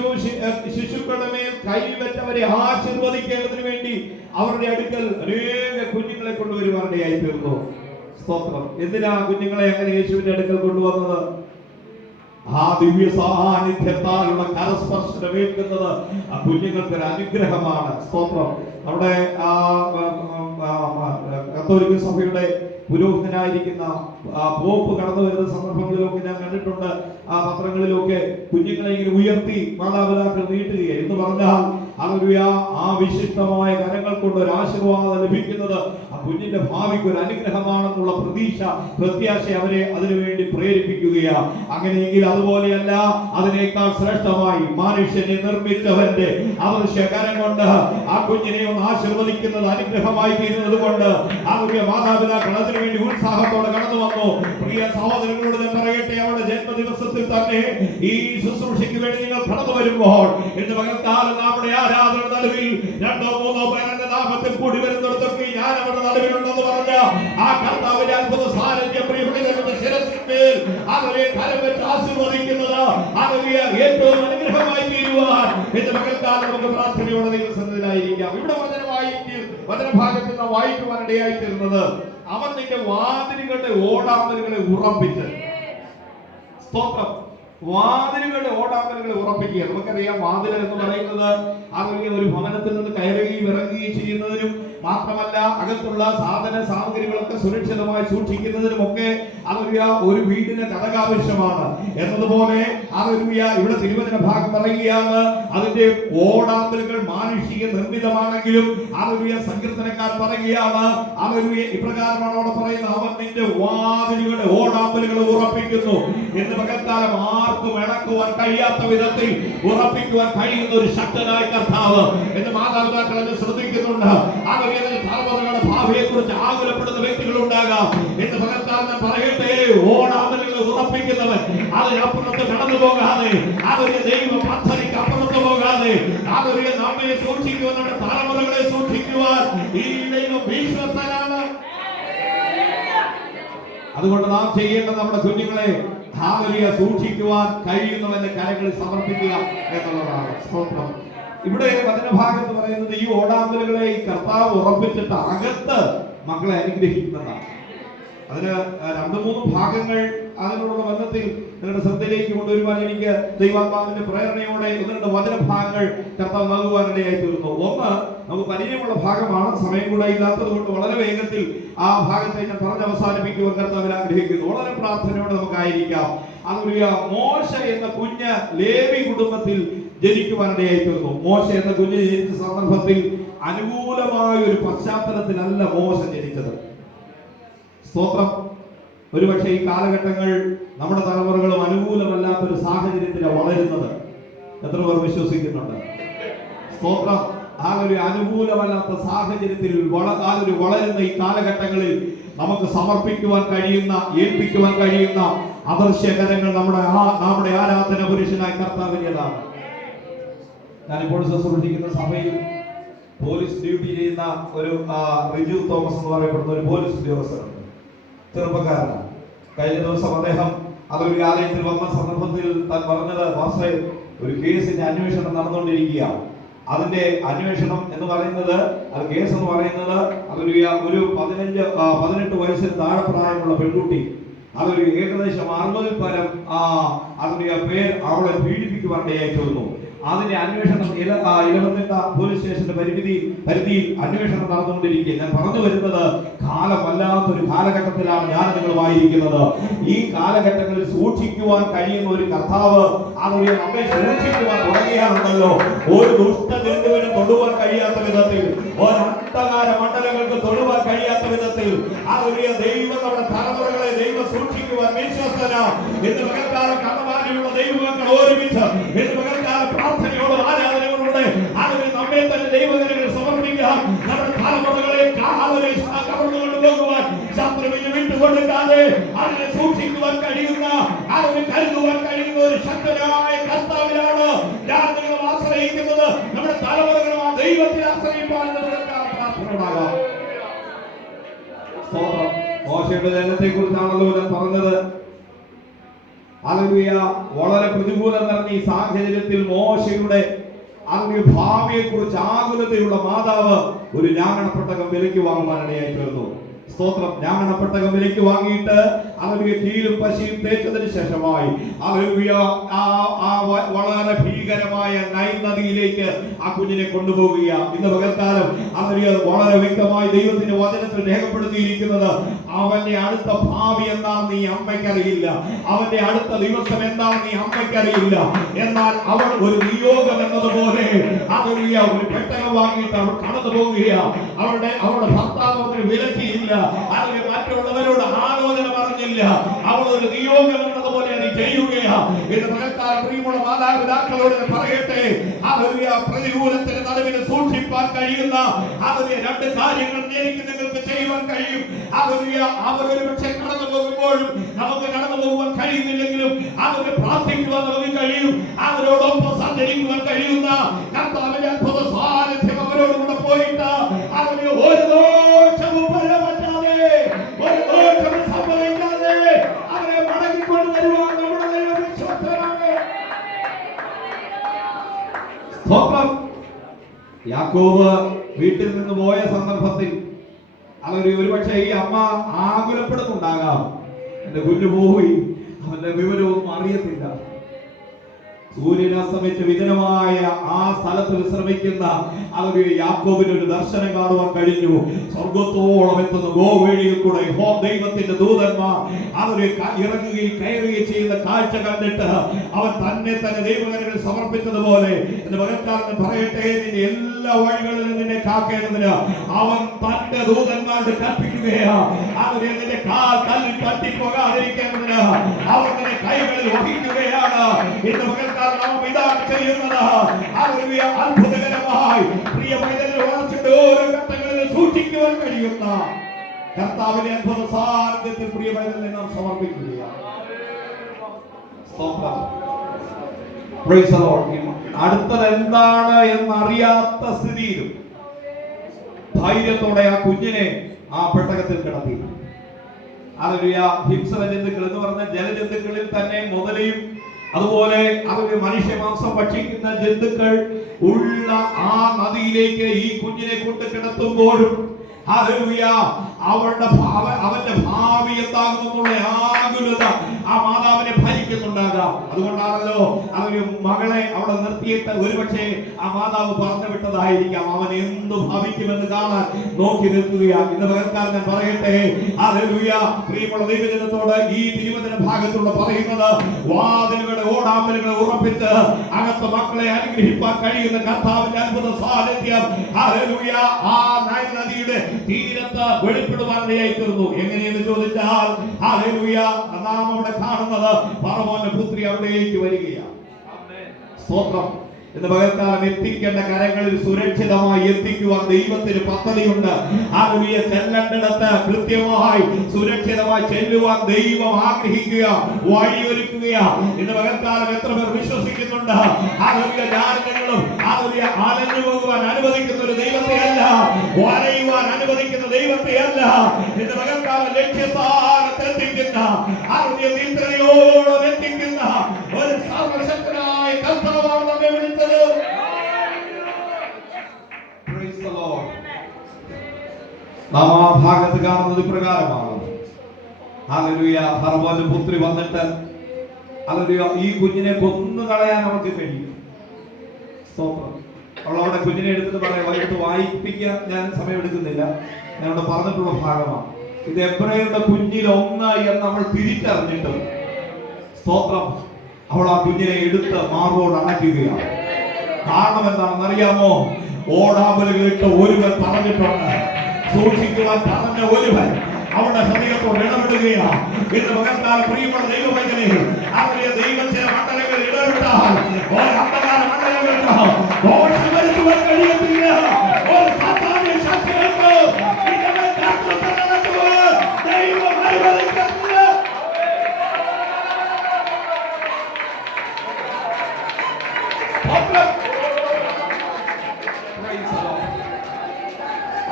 ശിശുക്കളുടെ മേൽ കൈവച്ചവരെ ആശീർവദിക്കേണ്ടതിന് വേണ്ടി അവരുടെ അടുക്കൽ അനേക കുഞ്ഞുങ്ങളെ കൊണ്ടുവരുവാനിടയായി തീർന്നു. സ്തോത്രം. എന്തിനാ കുഞ്ഞുങ്ങളെ അങ്ങനെ യേശുവിന്റെ അടുക്കൽ കൊണ്ടുവന്നത്? ആ ദിവ്യ സാന്നിധ്യത്താലുള്ള കരസ്പർശനമേൽക്കുന്നത് ആ കുഞ്ഞുങ്ങൾക്ക് ഒരു അനുഗ്രഹമാണ്. സ്തോത്രം. നമ്മുടെ കത്തോലിക്ക സഭയുടെ പുരോഹിതനായിരിക്കുന്ന പോപ്പ് കടന്നു വരുന്ന സന്ദർഭങ്ങളിലൊക്കെ ഞാൻ കണ്ടിട്ടുണ്ട്. ആ പത്രങ്ങളിലൊക്കെ കുഞ്ഞുങ്ങളെ ഇങ്ങനെ ഉയർത്തി മാതാപിതാക്കൾ നീട്ടുകയാണ് എന്ന് പറഞ്ഞാൽ ഹല്ലേലൂയ, ആ വിശിഷ്ടമായ കരങ്ങൾ കൊണ്ട് ഒരു ആശീർവാദം ലഭിക്കുന്നത് ആ കുഞ്ഞിന്റെ ഭാവിക്ക് ഒരു അനുഗ്രഹമാണെന്നുള്ള പ്രത്യാശ അവരെ അതിനുവേണ്ടി പ്രേരിപ്പിക്കുകയാണ്. അങ്ങനെയെങ്കിൽ അതുപോലെയല്ല, അതിനേക്കാൾ ശ്രേഷ്ഠമായി മനുഷ്യനെ നിർമ്മിച്ചവന്റെ അദൃശ്യ കരം കൊണ്ട് ആ കുഞ്ഞിനെ ഒന്ന് ആശീർവദിക്കുന്നത് അനുഗ്രഹമായി തീരുന്നത് കൊണ്ട് അവരുടെ മാതാപിതാക്കൾ അതിനുവേണ്ടി ഉത്സാഹത്തോടെ കടന്നു വന്നു. പ്രിയ സഹോദരങ്ങളോട് ഞാൻ പറയട്ടെ, അവരുടെ ജന്മദിവസത്തിൽ തന്നെ ഈ ശുശ്രൂഷയ്ക്ക് വേണ്ടി നിങ്ങൾ കടന്നു വരുമ്പോൾ ഇന്ന് പകൽക്കാലം നമ്മുടെ ആരാധന നടുവിൽ 2 3 പേരുടെ നാമത്തിൽ കൂടി വരുന്നിടത്തൊക്കെ ഞാൻ അവരുടെ നടുവിലുണ്ടെന്ന് പറഞ്ഞ ആ കർത്താവിന്റെ അത്ഭുത സാന്നിധ്യം പ്രിയപ്പെട്ടവരുടെ ശിരസിന്മേൽ അവരെ കരം വെച്ച് ആശീർവദിക്കുന്നത് അവരെ ഏറ്റവും അനുഗ്രഹമായി തീരുവാൻ ഇന്ന് പകൽക്കാലം നമുക്ക് പ്രാർത്ഥനയോടെ ദൈവസന്നിധിയിലായിരിക്കാം. ഇവിടെ വചനഭാഗത്തിൽ നാം വായിക്കുവാനിടയായി തീർന്നത്, അവൻ നിന്റെ വാതിലുകളുടെ ഓടാമ്പലുകളെ ഉറപ്പിച്ച്, സ്തോത്രം, വാതിലുകളുടെ ഓടാമ്പലുകളെ ഉറപ്പിക്കുക. നമുക്കറിയാം, വാതിൽ എന്ന് പറയുന്നത് അതുപോലെ ഒരു ഭവനത്തിൽ നിന്ന് കയറുകയും ഇറങ്ങുകയും ചെയ്യുന്നതിനും മാത്രമല്ല, അകത്തുള്ള സാധന സാമഗ്രികളൊക്കെ സുരക്ഷിതമായി സൂക്ഷിക്കുന്നതിനുമൊക്കെ അതുപോലെ ഒരു വീടിന് കടകാവശ്യമാണ് എന്നതുപോലെ അതുപോലെ ഇവിടെ തിരുവചന ഭാഗം പറയുകയാണ്, അതിന്റെ ഓടാമ്പലുകൾ മാനുഷിക നിർമ്മിതമാണെങ്കിലും അതുപോലെ സങ്കീർത്തനക്കാർ പറയുകയാണ്, അതുപോലെ ഇപ്രകാരമാണ് അവിടെ പറയുന്നത്, അവൻ നിന്റെ വാതിലുകളുടെ ഓടാമ്പലുകൾ ഉറപ്പിക്കുന്നു എന്ന്. പകൽക്കാലം ആർക്കും ഇണക്കുവാൻ കഴിയാത്ത വിധത്തിൽ ഉറപ്പിക്കുവാൻ കഴിയുന്ന ഒരു ശക്തനായ കർത്താവ് എന്ന് മാതാപിതാക്കൾ എന്നെ ശ്രദ്ധിക്കുന്നുണ്ട്. തലമുറകളുടെ ഭാവിയെ കുറിച്ച് ആകുലപ്പെടുന്ന വ്യക്തികളുണ്ടാകാം എന്ന് പകർത്താൻ പറയട്ടെ, ഓടാമ്പലുകളെ ഉറപ്പിക്കുന്നവൻ അതിനപ്പുറത്ത് കടന്നു പോകാതെ, അതൊരു ദൈവ പദ്ധതിക്ക് അപ്പുറത്ത് പോകാതെ, അതൊരു നമ്മെ സൂക്ഷിക്കുവാൻ, നമ്മുടെ തലമുറകളെ സൂക്ഷിക്കുവാൻ ഈ ദൈവം വിശ്വസ്തനാണ്. അതുകൊണ്ട് നാം ചെയ്യേണ്ടത് നമ്മുടെ കുഞ്ഞുങ്ങളെ സൂക്ഷിക്കുവാൻ കഴിയുന്നവന്റെ കരങ്ങളിൽ സമർപ്പിക്കുക എന്നുള്ളതാണ്. സ്തോത്രം. ഇവിടെ വചനഭാഗത്ത് പറയുന്നത്, ഈ ഓടാമ്പലുകളെ ഈ കർത്താവ് ഉറപ്പിച്ചിട്ട് അകത്ത് മക്കളെ അനുഗ്രഹിക്കുന്നതാണ്. അതിന് 2 3 ഭാഗങ്ങൾ അതിനോടുള്ള ബന്ധത്തിൽ നിങ്ങളുടെ ശ്രദ്ധയിലേക്ക് കൊണ്ടുവരുവാൻ എനിക്ക് ദൈവാത്മാവിന്റെ പ്രേരണയോടെ 1-2 വചനഭാഗങ്ങൾ കർത്താവ് നൽകുവാനിടയായി തീർന്നു. ഒന്ന് നമുക്ക് പരിചയമുള്ള ഭാഗമാണ്, സമയം കൂടെ ഇല്ലാത്തത് കൊണ്ട് വളരെ വേഗത്തിൽ ആ ഭാഗത്തെ ഞാൻ പറഞ്ഞ് അവസാനിപ്പിക്കുവാൻ കർത്താവിൽ ആഗ്രഹിക്കുന്നു. വളരെ പ്രാർത്ഥനയോടെ നമുക്കായിരിക്കാം. അതുപോലെ മോശ എന്ന കുഞ്ഞ് ലേവി കുടുംബത്തിൽ ജനിക്കുവാനിടയായി തീർന്നു. മോശ എന്ന കുഞ്ഞ് ജനിച്ച സന്ദർഭത്തിൽ അനുകൂലമായ ഒരു പശ്ചാത്തലത്തിലല്ല മോശ ജനിച്ചത്. സ്തോത്രം. ഒരുപക്ഷെ ഈ കാലഘട്ടങ്ങൾ നമ്മുടെ തലമുറകളും അനുകൂലമല്ലാത്തൊരു സാഹചര്യത്തിലാണ് വളരുന്നത്. എത്ര പേർ വിശ്വസിക്കുന്നുണ്ട്? സ്തോത്രം. ആ ഒരു അനുകൂലമല്ലാത്ത സാഹചര്യത്തിൽ വളരുന്ന ഈ കാലഘട്ടങ്ങളിൽ നമുക്ക് സമർപ്പിക്കുവാൻ കഴിയുന്ന, ഏൽപ്പിക്കുവാൻ കഴിയുന്ന അദൃശ്യകരങ്ങൾ നമ്മുടെ ആരാധന പുരുഷനായ കർത്താവിൻ്റെതാണ്. ഞാനിപ്പോൾ ശുശ്രൂഷിക്കുന്ന സഭയിൽ പോലീസ് ഡ്യൂട്ടി ചെയ്യുന്ന ഒരു റിജു തോമസ് എന്ന് പറയപ്പെടുന്ന ഒരു പോലീസ് ഉദ്യോഗസ്ഥനുണ്ട്. ചെറുപ്പക്കാരനാണ്. കഴിഞ്ഞ ദിവസം അദ്ദേഹം അതൊരു ആലയത്തിൽ വന്ന സന്ദർഭത്തിൽ താൻ പറഞ്ഞത്, വാസ്തവ ഒരു കേസിന്റെ അന്വേഷണം നടന്നുകൊണ്ടിരിക്കുക. അതിന്റെ അന്വേഷണം എന്ന് പറയുന്നത്, അത് കേസ് എന്ന് പറയുന്നത്, അതൊരു 18 വയസ്സിന് താഴെ പ്രായമുള്ള പെൺകുട്ടി, അതൊരു ഏകദേശം 60-ൽ പരം അതിന്റെ പേര് അവളെ പീഡിപ്പിക്കുവാനിടയായി തീർന്നു. അതിന്റെ അന്വേഷണം ഇലവന്തിട്ട പോലീസ് സ്റ്റേഷന്റെ പരിധിയിൽ അന്വേഷണം നടന്നുകൊണ്ടിരിക്കുക. ഞാൻ പറഞ്ഞു വരുന്നത്, കാലം വല്ലാത്തൊരു കാലഘട്ടത്തിലാണ് ഞാൻ നിങ്ങളുമായിരിക്കുന്നത്. ഈ കാലഘട്ടങ്ങളിൽ സൂക്ഷിക്കുവാൻ കഴിയുന്ന ഒരു കർത്താവ് അതുപോലെ നമ്മെ സൂക്ഷിക്കുവാൻ തുടങ്ങിയാണല്ലോ. ഒരു ദുഷ്ടനിന്ദുവിനും തൊടുവാൻ കഴിയാത്ത വിധത്തിൽ, ഒരു അന്ധകാര മണ്ഡലങ്ങൾക്ക് തൊടുവാൻ കഴിയാത്ത വിധത്തിൽ അതുപോലെ ദൈവം നമ്മുടെ തലമുറകളെ ദൈവം സൂക്ഷിക്കുവാൻ വിശ്വസ്തന എന്ന് പകൽക്കാലം കണ്ണമാരിയുള്ള ദൈവങ്ങൾ ഒരുമിച്ച് എന്ന് പകൽക്കാലം പ്രാർത്ഥനയോട് ആരാധനയോടെ അതിന് നമ്മെ തന്നെ ദൈവകരങ്ങൾ സമർപ്പിക്കുക. നമ്മുടെ തലമുറകളെ കവർന്നുകൊണ്ട് പോകുവാൻ ശത്രുവിന് വിട്ടുകൊടുക്കാതെ അതിനെ സൂക്ഷിക്കുവാൻ കഴിയുന്ന, അതിനെ കരുതുവാൻ കഴിയുന്ന ഒരു ശക്തനായ കർത്താവിലാണ് ഞാൻ നിങ്ങൾ ആശ്രയിക്കുന്നത്. നമ്മുടെ തലമുറകളും ആ ദൈവത്തിൽ ആശ്രയിക്കാൻ പ്രാർത്ഥനയുണ്ടാകാം. മോശയുടെ ജനത്തെ കുറിച്ചാണല്ലോ ഞാൻ പറഞ്ഞത്. ഹല്ലേലൂയ. വളരെ പ്രതികൂലം നിറഞ്ഞ ഈ സാഹചര്യത്തിൽ മോശയുടെ അതിന്റെ ഭാവിയെ കുറിച്ച് ആകുലതയുള്ള മാതാവ് ഒരു ഞാങ്ങണപ്പെട്ടകം വിലയ്ക്ക് വാങ്ങുവാനിടയായി തീർന്നു. സ്തോത്രം. ഞാങ്ങണപ്പെട്ടകം വിലയ്ക്ക് വാങ്ങിയിട്ട് അവരുടെ കീഴും പശയും തേച്ചതിന് ശേഷമായി വളരെ ഭീകരമായ നൈൽ നദിയിലേക്ക് ആ കുഞ്ഞിനെ കൊണ്ടുപോകുക. ഇന്ന് പകൽക്കാലം അവര് വളരെ വ്യക്തമായി ദൈവത്തിന്റെ വചനത്തിൽ രേഖപ്പെടുത്തിയിരിക്കുന്നത്, അവന്റെ അടുത്ത ഭാവി എന്താണെന്ന് ഈ അമ്മയ്ക്കറിയില്ല, അവന്റെ അടുത്ത ദിവസം എന്താണെന്ന് ഈ അമ്മയ്ക്കറിയില്ല. എന്നാൽ അവൾ ഒരു നിയോഗം എന്നതുപോലെ ഒരു പെട്ടകം വാങ്ങിയിട്ട് അവൾ കടന്നു പോവുകയാണ്. അവളുടെ ഭർത്താവ് അവന് വിലക്കിയില്ല, അല്ലെങ്കിൽ മറ്റുള്ളവരോട് ആലോചന പറഞ്ഞില്ല. അവൾ ഒരു നിയോഗം എന്നതുപോലെ അത് ചെയ്യുകയാണ്. ഇത് പകൽക്കാല പ്രിയമുള്ള മാതാപിതാക്കളോട് പറയട്ടെ, പ്രതികൂലത്തിന് നടുവിൽ സൂക്ഷിപ്പാൻ കഴിയുന്ന രണ്ട് കാര്യങ്ങൾ എനിക്ക് നിങ്ങൾക്ക് ചെയ്യുവാൻ കഴിയും. അവർ ഒരുപക്ഷെ കടന്നു പോകുമ്പോഴും നമുക്ക് കടന്നു പോകുവാൻ കഴിയുന്നില്ലെങ്കിലും അവര് പ്രാർത്ഥിക്കുവാൻ നമുക്ക് കഴിയും. അവരോടൊപ്പം സഞ്ചരിക്കുവാൻ കഴിയുന്ന കർത്താവിന്റെ അത്ഭുത സാന്നിധ്യം അവരോടുകൂടെ പോയിട്ട് അവര് ഒരു ദോഷവും പറ്റാതെ, ഒരു ദോഷവും സംഭവിക്കാതെ അവരെ മടങ്ങിക്കൊണ്ട് വരുവാൻ നമ്മുടെ വിശ്വസ്തരാണ്. സ്തോത്രം. യാക്കോബ് വീട്ടിൽ നിന്ന് പോയ സന്ദർഭത്തിൽ ഒരുപക്ഷെ ഈ അമ്മ ആകുലപ്പെടുന്നുണ്ടാകാം. എന്റെ കുഞ്ഞു പോയി, അവന്റെ വിവരമൊന്നും അറിയത്തില്ല. സൂര്യൻ അസ്തമിച്ച് വിജനമായ ആ സ്ഥലത്ത് വിശ്രമിക്കുന്ന യാക്കോബിന് ഒരു ദർശനം കാണുവാൻ കഴിഞ്ഞു. സ്വർഗത്തോളം എത്തുന്ന ഗോവേണിയിൽ കൂടെ ദൈവത്തിന്റെ ദൂതന്മാർ ഇറങ്ങുകയും കയറുകയും ചെയ്യുന്ന കാഴ്ച കണ്ടിട്ട് അവൻ തന്നെ ദൈവകരങ്ങളിൽ സമർപ്പിച്ചതുപോലെ എന്റെ മകൻകാരൻ പറയട്ടെ, നിന്റെ എല്ലാ വഴികളിലും നിന്നെ കാക്കേണ്ടതിന് അവൻ തന്റെ ദൂതന്മാരോട് കൽപ്പിക്കുകയാണ്. നിന്റെ കാൽ കല്ലിൽ തട്ടിപ്പോകാതിരിക്കേണ്ടതിന് അവൻ നിന്റെ കൈകളിൽ വഹിക്കുകയാണ്. എന്റെ മകൻകാരൻ ഇതാണ് ചെയ്യുന്നത്. അത്ഭുതകരമായി പ്രിയ പൈതലിനെ വളർച്ചയുടെ ഓരോ ഘട്ടങ്ങളിൽ സൂക്ഷിക്കുവാൻ കഴിയുന്ന കർത്താവിന്റെ അത്ഭുത സാന്നിധ്യത്തിൽ പ്രിയ പൈതലിനെ നാം സമർപ്പിക്കുകയാണ്. അടുത്തത് എന്താണ് എന്നറിയാത്ത സ്ഥിതിയിലും ധൈര്യത്തോടെ ആ കുഞ്ഞിനെ ആ പെട്ടകത്തിൽ കിടത്തി. ഹിംസന ജന്തുക്കൾ എന്ന് പറഞ്ഞ ജലജന്തുക്കളിൽ തന്നെ മുതലയും അതുപോലെ മനുഷ്യ മാംസം ഭക്ഷിക്കുന്ന ജന്തുക്കൾ ഉള്ള ആ നദിയിലേക്ക് ഈ കുഞ്ഞിനെ കൊണ്ട് കിടത്തുമ്പോഴും അവന്റെ ഭാവി എന്താകുമെന്നുള്ള ആകുലത ആ മാതാവിനെ ഭരിക്കുന്നുണ്ടാകാം. അതുകൊണ്ടാണല്ലോ മകളെ അവിടെ നിർത്തിയിട്ട് ഒരുപക്ഷെ ആ മാതാവ് പറഞ്ഞു വിട്ടതായിരിക്കാം. അവൻ എന്ത് ഭവിക്കുമെന്ന് കാണാൻ നോക്കി നിൽക്കുകയാണ്. ഇന്ന് പകൽക്കാരൻ ഞാൻ പറയട്ടെ, പ്രിയമുള്ള ദൈവജനത്തോട് ഈ തിരുവചന ഭാഗത്തുള്ള പറയുന്നത്, വാതിലുകളുടെ ഓടാമ്പലുകളെ ഉറപ്പിച്ച് അകത്ത് മക്കളെ അനുഗ്രഹിക്കാൻ കഴിയുന്ന കർത്താവിന്റെ അത്ഭുത സാന്നിധ്യം ആ നൈൽ നദിയുടെ തീരത്ത് വെളിപ്പെടുവാനിടയായി തീർന്നു. എങ്ങനെയെന്ന് ചോദിച്ചാൽ നാം അവിടെ കാണുന്നത് ഫറവോന്റെ പുത്രി അവിടേക്ക് വരികയാണ്. സ്തോത്രം. ഇന്ന് പകൽക്കാലം എത്തിക്കേണ്ട കരങ്ങളിൽ സുരക്ഷിതമായി എത്തിക്കുവാൻ ദൈവത്തിന് പദ്ധതിയുണ്ട്. ചെല്ലേണ്ടിടത്ത് കൃത്യമായി സുരക്ഷിതമായി ചെല്ലുവാൻ ദൈവം ആഗ്രഹിക്കുക, വഴിയൊരുക്കുകയാണ്. ഇന്ന് പകൽക്കാലം എത്ര പേർ വിശ്വസിക്കുന്നുണ്ട്? ഞാനും അലഞ്ഞു പോകുവാൻ അനുവദിക്കുന്ന ഒരു ദൈവത്തെയല്ല, വലയുവാൻ അനുവദിക്കുന്ന ദൈവത്തെയല്ല. ഇന്ന് പകൽക്കാലം ലക്ഷ്യസ്ഥാനത്തെത്തിക്കുന്ന നിത്യതയോളം എത്തിക്കുന്ന ഒരു സർവശക്തനായ കർത്താവാണ് നമ്മെ വിളിച്ചത്. നാം ആ ഭാഗത്ത് കാണുന്നത് പ്രകാരമാണ്. ഫറവോന്റെ പുത്രി വന്നിട്ട് ഈ കുഞ്ഞിനെ കൊന്നു കളയാൻ അവർക്ക് കഴിയും. അവളവിടെ കുഞ്ഞിനെ എടുത്തിട്ട് പറയാം, എടുത്ത് വായിപ്പിക്കാൻ ഞാൻ സമയമെടുക്കുന്നില്ല, ഞാൻ അവിടെ പറഞ്ഞിട്ടുള്ള ഭാഗമാണ്. ഇത് എബ്രായരുടെ കുഞ്ഞിൽ ഒന്ന് എന്ന് അവൾ തിരിച്ചറിഞ്ഞിട്ട് സ്തോത്രം അവൾ ആ കുഞ്ഞിനെ എടുത്ത് മാർബോട് അണയ്ക്കുകയാണ്. കാരണം എന്താണെന്ന് അറിയാമോ? ഓടാമ്പലുകളിട്ട് ഒരുവൻ പറഞ്ഞിട്ടുണ്ട്, സൂക്ഷിക്കുവാൻ പറഞ്ഞ ഒരുവൻ അവളുടെ ഹൃദയത്തോട് ഇടപെടുകയാണ്. ഇന്ന് പകർത്താൽ പ്രിയമുള്ള ദൈവമൈതലേ, അവരെ ദൈവം ചില മണ്ഡലങ്ങളിൽ ഇടപെട്ടാൽ അന്ധകാര മണ്ഡലങ്ങൾക്ക് ദോഷം വരുത്തുവാൻ കഴിയത്തില്ല. ഒരു സാത്താന്യ ശക്തികൾക്ക് ദൈവം അനുവദിക്കത്തില്ല.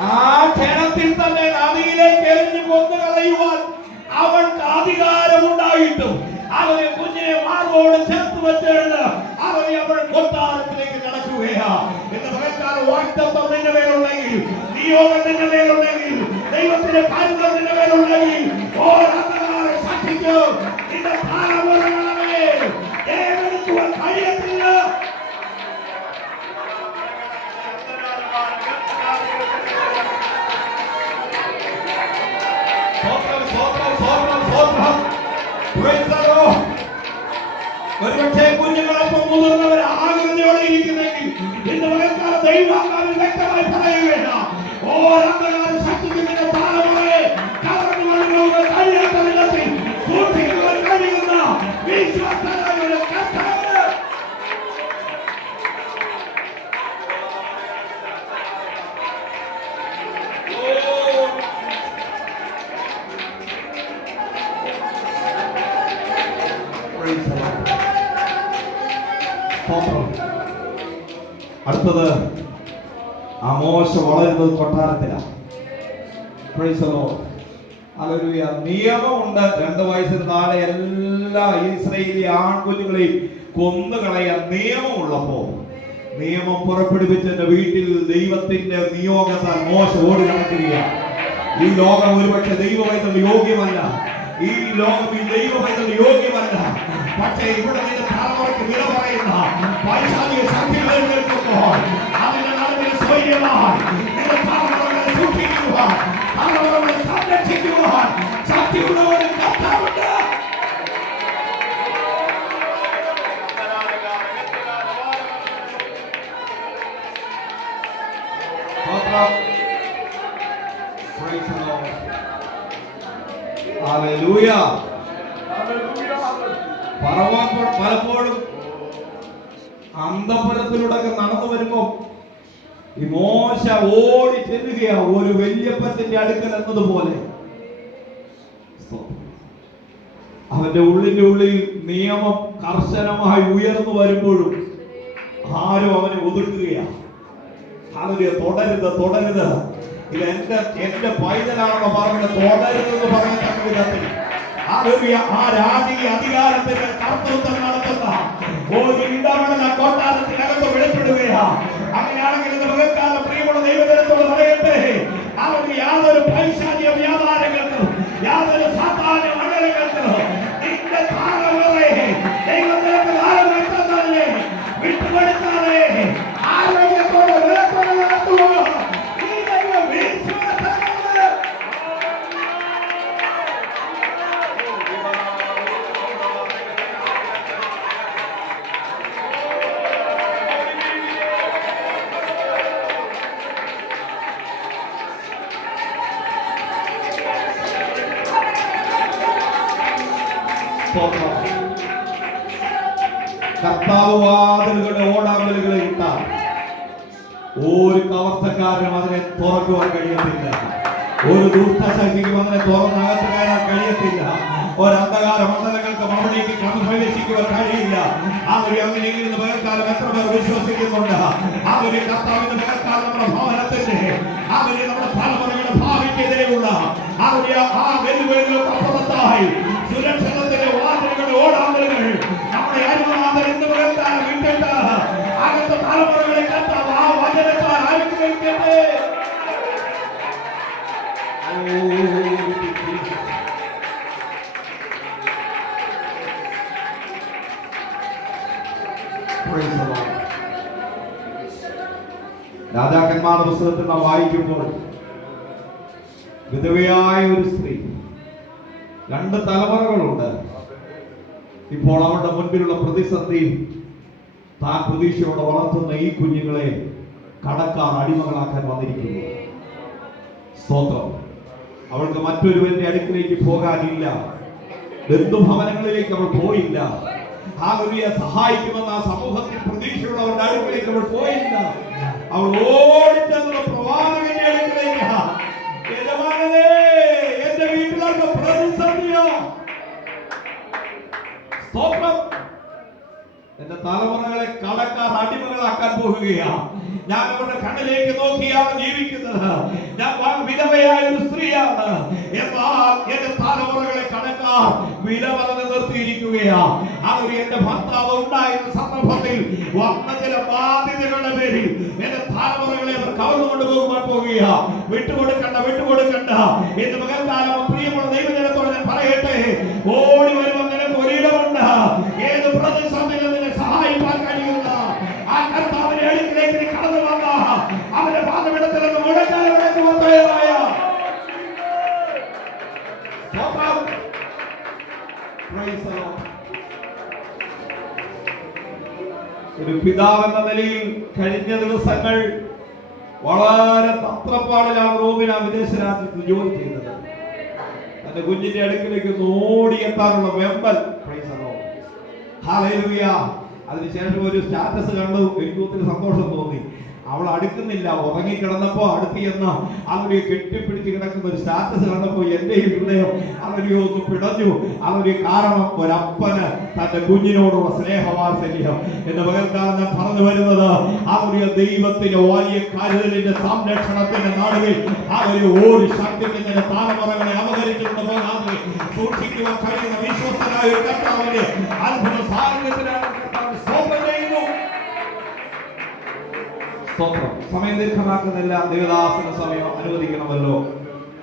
ആ ക്ഷണത്തിൽ തന്നെ നദിയിലേക്ക് എറിഞ്ഞു കൊന്നു കളയുവാൻ അവൾക്ക് അധികാരമുണ്ടായിട്ടും അവനെ കുഞ്ഞിനെ മാർബോട് ചേർത്ത് വെച്ചിട്ട് അവൾ കൊട്ടാരത്തിലേക്ക് കടക്കുകയാണ്. എന്ന് പകൽക്കാലം വാഗ്ദത്തം നിന്റെ മേലുണ്ടെങ്കിൽ, നിയോഗം നിന്റെ മേലുണ്ടെങ്കിൽ, ദൈവത്തിന്റെ കരുതൽ നിന്റെ മേലുണ്ടെങ്കിൽ, സാക്ഷിക്കോ നിന്റെ തലമുറകളെ ഏതെടുക്കുവാൻ കഴിയത്തില്ല. ഒരുപക്ഷെ കുഞ്ഞുങ്ങളൊപ്പം മുതിർന്നവർ ആകൃതിയോടെ ഇരിക്കുന്നെങ്കിൽ ഇന്ന് പകൽക്കാലം ദൈവാത്മാവിൽ വ്യക്തമായി പറയുകയാണ്, ഓരോ ശക്തിയുടെ തലമുറയെ കടന്നു കൊണ്ടുപോകാൻ കഴിയാത്ത വിധത്തിൽ സൂക്ഷിക്കുവാൻ കഴിയുന്ന വിശ്വാസയുടെ കർത്താവ്. അടുത്തത് ആ മോശ വളരുന്നത് കൊട്ടാരത്തിലാണ്. നിയമമുണ്ട്. 2 വയസ്സിന് താഴെ എല്ലാ ഇസ്രായേലി ആൺകുഞ്ഞുങ്ങളെയും കൊന്നുകളയാൻ നിയമമുള്ളപ്പോ നിയമം പുറപ്പെടുവിച്ചെന്റെ വീട്ടിൽ ദൈവത്തിന്റെ നിയോഗത്താൽ മോശ ഓടി നടക്കുകയാണ്. ഈ ലോകം ഒരുപക്ഷെ ദൈവമായിട്ടുള്ള യോഗ്യമല്ല, ഈ ലോകം ഈ ദൈവമായിട്ടുള്ള യോഗ്യമല്ല. പക്ഷേ ഇവിടെ നിന്റെ തലമുറയ്ക്ക് വില പറയുന്ന പൈശാചിക ശക്തികൾ നിൽക്കുമ്പോൾ അതിന്റെ നടുവിൽ സ്വൈര്യമായി നിന്റെ തലമുറകളെ സൂക്ഷിക്കുവാൻ, തലമുറകളെ സംരക്ഷിക്കുവാൻ ശക്തിയുള്ള ഒരു കർത്താവുണ്ട്. Hallelujah. പലപ്പോഴും അന്തപുരത്തിലൂടെ നടന്നു വരുമ്പോ ഈ മോശ ഓടി ചെല്ലുകയാ ഒരു വല്യപ്പത്തിന്റെ അടുക്കൽ എന്നതുപോലെ. അവന്റെ ഉള്ളിൽ നിയമം കർശനമായി ഉയർന്നു വരുമ്പോഴും ആരും അവനെ ഒതുക്കുകയാണ്. അതിന് തുടരുത് ഇത് എന്റെ പൈതലാണെന്ന് പറഞ്ഞത് തുടരുതെന്ന് പറയത്തക്ക വിധത്തിൽ ആ രാജീയ അധികാരത്തിന്റെ കർത്തൃത്വം നടത്തുന്ന ഒരു ഇടപെടൽ കൊട്ടാരത്തിനകത്ത് വെളിപ്പെടുകയാ. അങ്ങനെയാണെങ്കിൽ ഇന്ന് പകൽക്കാലം പ്രിയമുള്ള ദൈവജനത്തോട് പറയട്ടെ, അവർക്ക് യാതൊരു പൈശാചിക വ്യാപാരങ്ങൾക്കും യാതൊരു സാധാരണ മണ്ഡലങ്ങൾക്കും നിന്റെ താരങ്ങളെ ദൈവം നിനക്ക് കാലമായി തന്നല്ലേ വിട്ടുകൊടുക്കാതെ ആരോഗ്യത്തോടെ വിലത്തോടെ നടത്തുക. കർത്താവ് വാതിലുകളുടെ ഓടാമ്പലുകളെ ഇട്ടാൽ ഒരു കവർച്ചക്കാരനും അതിനെ തുറക്കുവാൻ കഴിയത്തില്ല, ഒരു ദുഷ്ടശക്തിക്കും അതിനെ തുറന്നകത്ത് കയറാൻ കഴിയത്തില്ല, ഒരന്ധകാര മണ്ഡലങ്ങൾക്കും അവിടേക്ക് പ്രവേശിക്കുവാൻ കഴിയില്ല. അങ്ങനെയെങ്കിലും പകൽക്കാലം എത്ര പേർ വിശ്വസിക്കുന്നുണ്ട്? അവര് കർത്താവിന്റെ പകൽക്കാലം നമ്മുടെ ഭവനത്തിന്റെ നമ്മുടെ തലമുറയുടെ ഭാവിക്കെതിരെയുള്ള ആ വെല്ലുവിളികൾക്ക് അപ്പുറത്തായി സുരക്ഷിതത്തിന്റെ വാതിലുകളുടെ ഓടാമ്പലുകൾ നമ്മുടെ അരുമാതൽ ഇന്ന് പകൽക്കാലം വിട്ടിട്ട് അകത്ത തലമുറകളെ കർത്താവ് ആ വചനത്താൽ അനുഗ്രഹിക്കട്ടെ. രാജാക്കന്മാരുടെ പുസ്തകത്തിൽ നാം വായിക്കുമ്പോൾ വിധവയായ ഒരു സ്ത്രീ, 2 തലമുറകളുണ്ട്. ഇപ്പോൾ അവരുടെ മുൻപിലുള്ള പ്രതിസന്ധി, താൻ പ്രതീക്ഷയോടെ വളർത്തുന്ന ഈ കുഞ്ഞുങ്ങളെ കടക്കാർ അടിമകളാക്കാൻ വന്നിരിക്കുന്നു. സ്തോത്രം. അവൾക്ക് മറ്റൊരുവന്റെ അടുക്കിലേക്ക് പോകാനില്ല, ബന്ധുഭവനങ്ങളിലേക്ക് അവൾ പോയില്ല, അവരെ സഹായിക്കുമെന്ന് ആ സമൂഹത്തിൽ പ്രതീക്ഷയുള്ളവരുടെ അടുക്കിലേക്ക് അവൾ പോയില്ല. അവൾ ഓടിച്ചെന്നുള്ള പ്രവാചകന്റെ അടുക്കിലേക്ക്, യജമാനനേ, എന്റെ വീട്ടിലൊക്കെ പ്രതിസന്ധിയോ, സ്തോത്രം, എന്റെ തലമുറകളെ കടക്കാർ അടിമകളാക്കാൻ പോകുകയാ. ഞാൻ അവരുടെ കണ്ണിലേക്ക് നോക്കിയാണ് ജീവിക്കുന്നത്. ഞാൻ വിധവയായ ഒരു സ്ത്രീയാണ്. എന്നാൽ എന്റെ തലമുറകളെ കടക്കാർ വില പറഞ്ഞ് നിർത്തിയിരിക്കുകയാ. അവർ എന്റെ ഭർത്താവ് ഉണ്ടായിരുന്ന സന്ദർഭത്തിൽ വന്ന ചില ബാധ്യതകളുടെ പേരിൽ എന്റെ തലമുറകളെ അവർ കവർന്നു കൊണ്ടുപോകുവാൻ പോകുകയാ. വിട്ടുകൊടുക്കണ്ട. എന്ന് പകൽക്കാലം പ്രിയമുള്ള ദൈവജനത്തോട് ഞാൻ പറയട്ടെ, ഓടി വരുമ്പോൾ നിനക്ക് ഒരിടമുണ്ട്. ഏത് പ്രതിസന്ധിയിലും നിന്നെ സഹായിക്കാൻ കഴിയുന്ന ആ കർത്താവിന്റെ അടുക്കിലേക്ക് നീ കടന്നു വന്ന അവന്റെ പാദപീഠത്തിൽ നിന്ന് മുഴക്കാലവിടേക്ക് വന്നതായ ഒരു പിതാവ് എന്ന നിലയിൽ കഴിഞ്ഞ ദിവസങ്ങൾ വളരെ തത്രപ്പാടിലാണ് റോബിൻ ആ വിദേശ രാജ്യത്ത് ജോലി ചെയ്തത്. തന്റെ കുഞ്ഞിന്റെ അടുക്കിലേക്ക് ഓടിയെത്താനുള്ള വെമ്പൽ. ഹല്ലേലൂയ. അതിനുശേഷം ഒരു സ്റ്റാറ്റസ് കണ്ടു, എനിക്ക് ഒത്തിരി സന്തോഷം തോന്നി. അവൾ അടുക്കുന്നില്ല, ഉറങ്ങിക്കിടന്നപ്പോ അടുത്ത് ചെന്ന് അവരെ കെട്ടിപ്പിടിച്ച് കിടക്കുന്ന ഒരു സ്റ്റാറ്റസ് കണ്ടപ്പോ എന്റെ ഹൃദയം അവരെ ഒന്ന് പിടഞ്ഞു. അവര് കാരണം ഒരപ്പന് തന്റെ കുഞ്ഞിനോടുള്ള സ്നേഹവാത്സല്യം എന്ന് പകർക്കാരൻ പറഞ്ഞു വരുന്നത് അവര് ദൈവത്തിന്റെ വലിയ കരുതലിന്റെ സംരക്ഷണത്തിന്റെ നാടുകളിൽ അവര് ഒരു ശക്തിന്റെ തലമുറകളെ അപകരിച്ചുകൊണ്ട് പോകാതെ സൂക്ഷിക്കുവാൻ കഴിയുന്ന വിശ്വസ്തനായ ഒരു കർത്താവിന്റെ അത്ഭുത സാന്നിധ്യത്തിലാണ് സമയം ദീർഘമാക്കുന്നില്ല. ദേവദാസന സമയം അനുവദിക്കണമല്ലോ.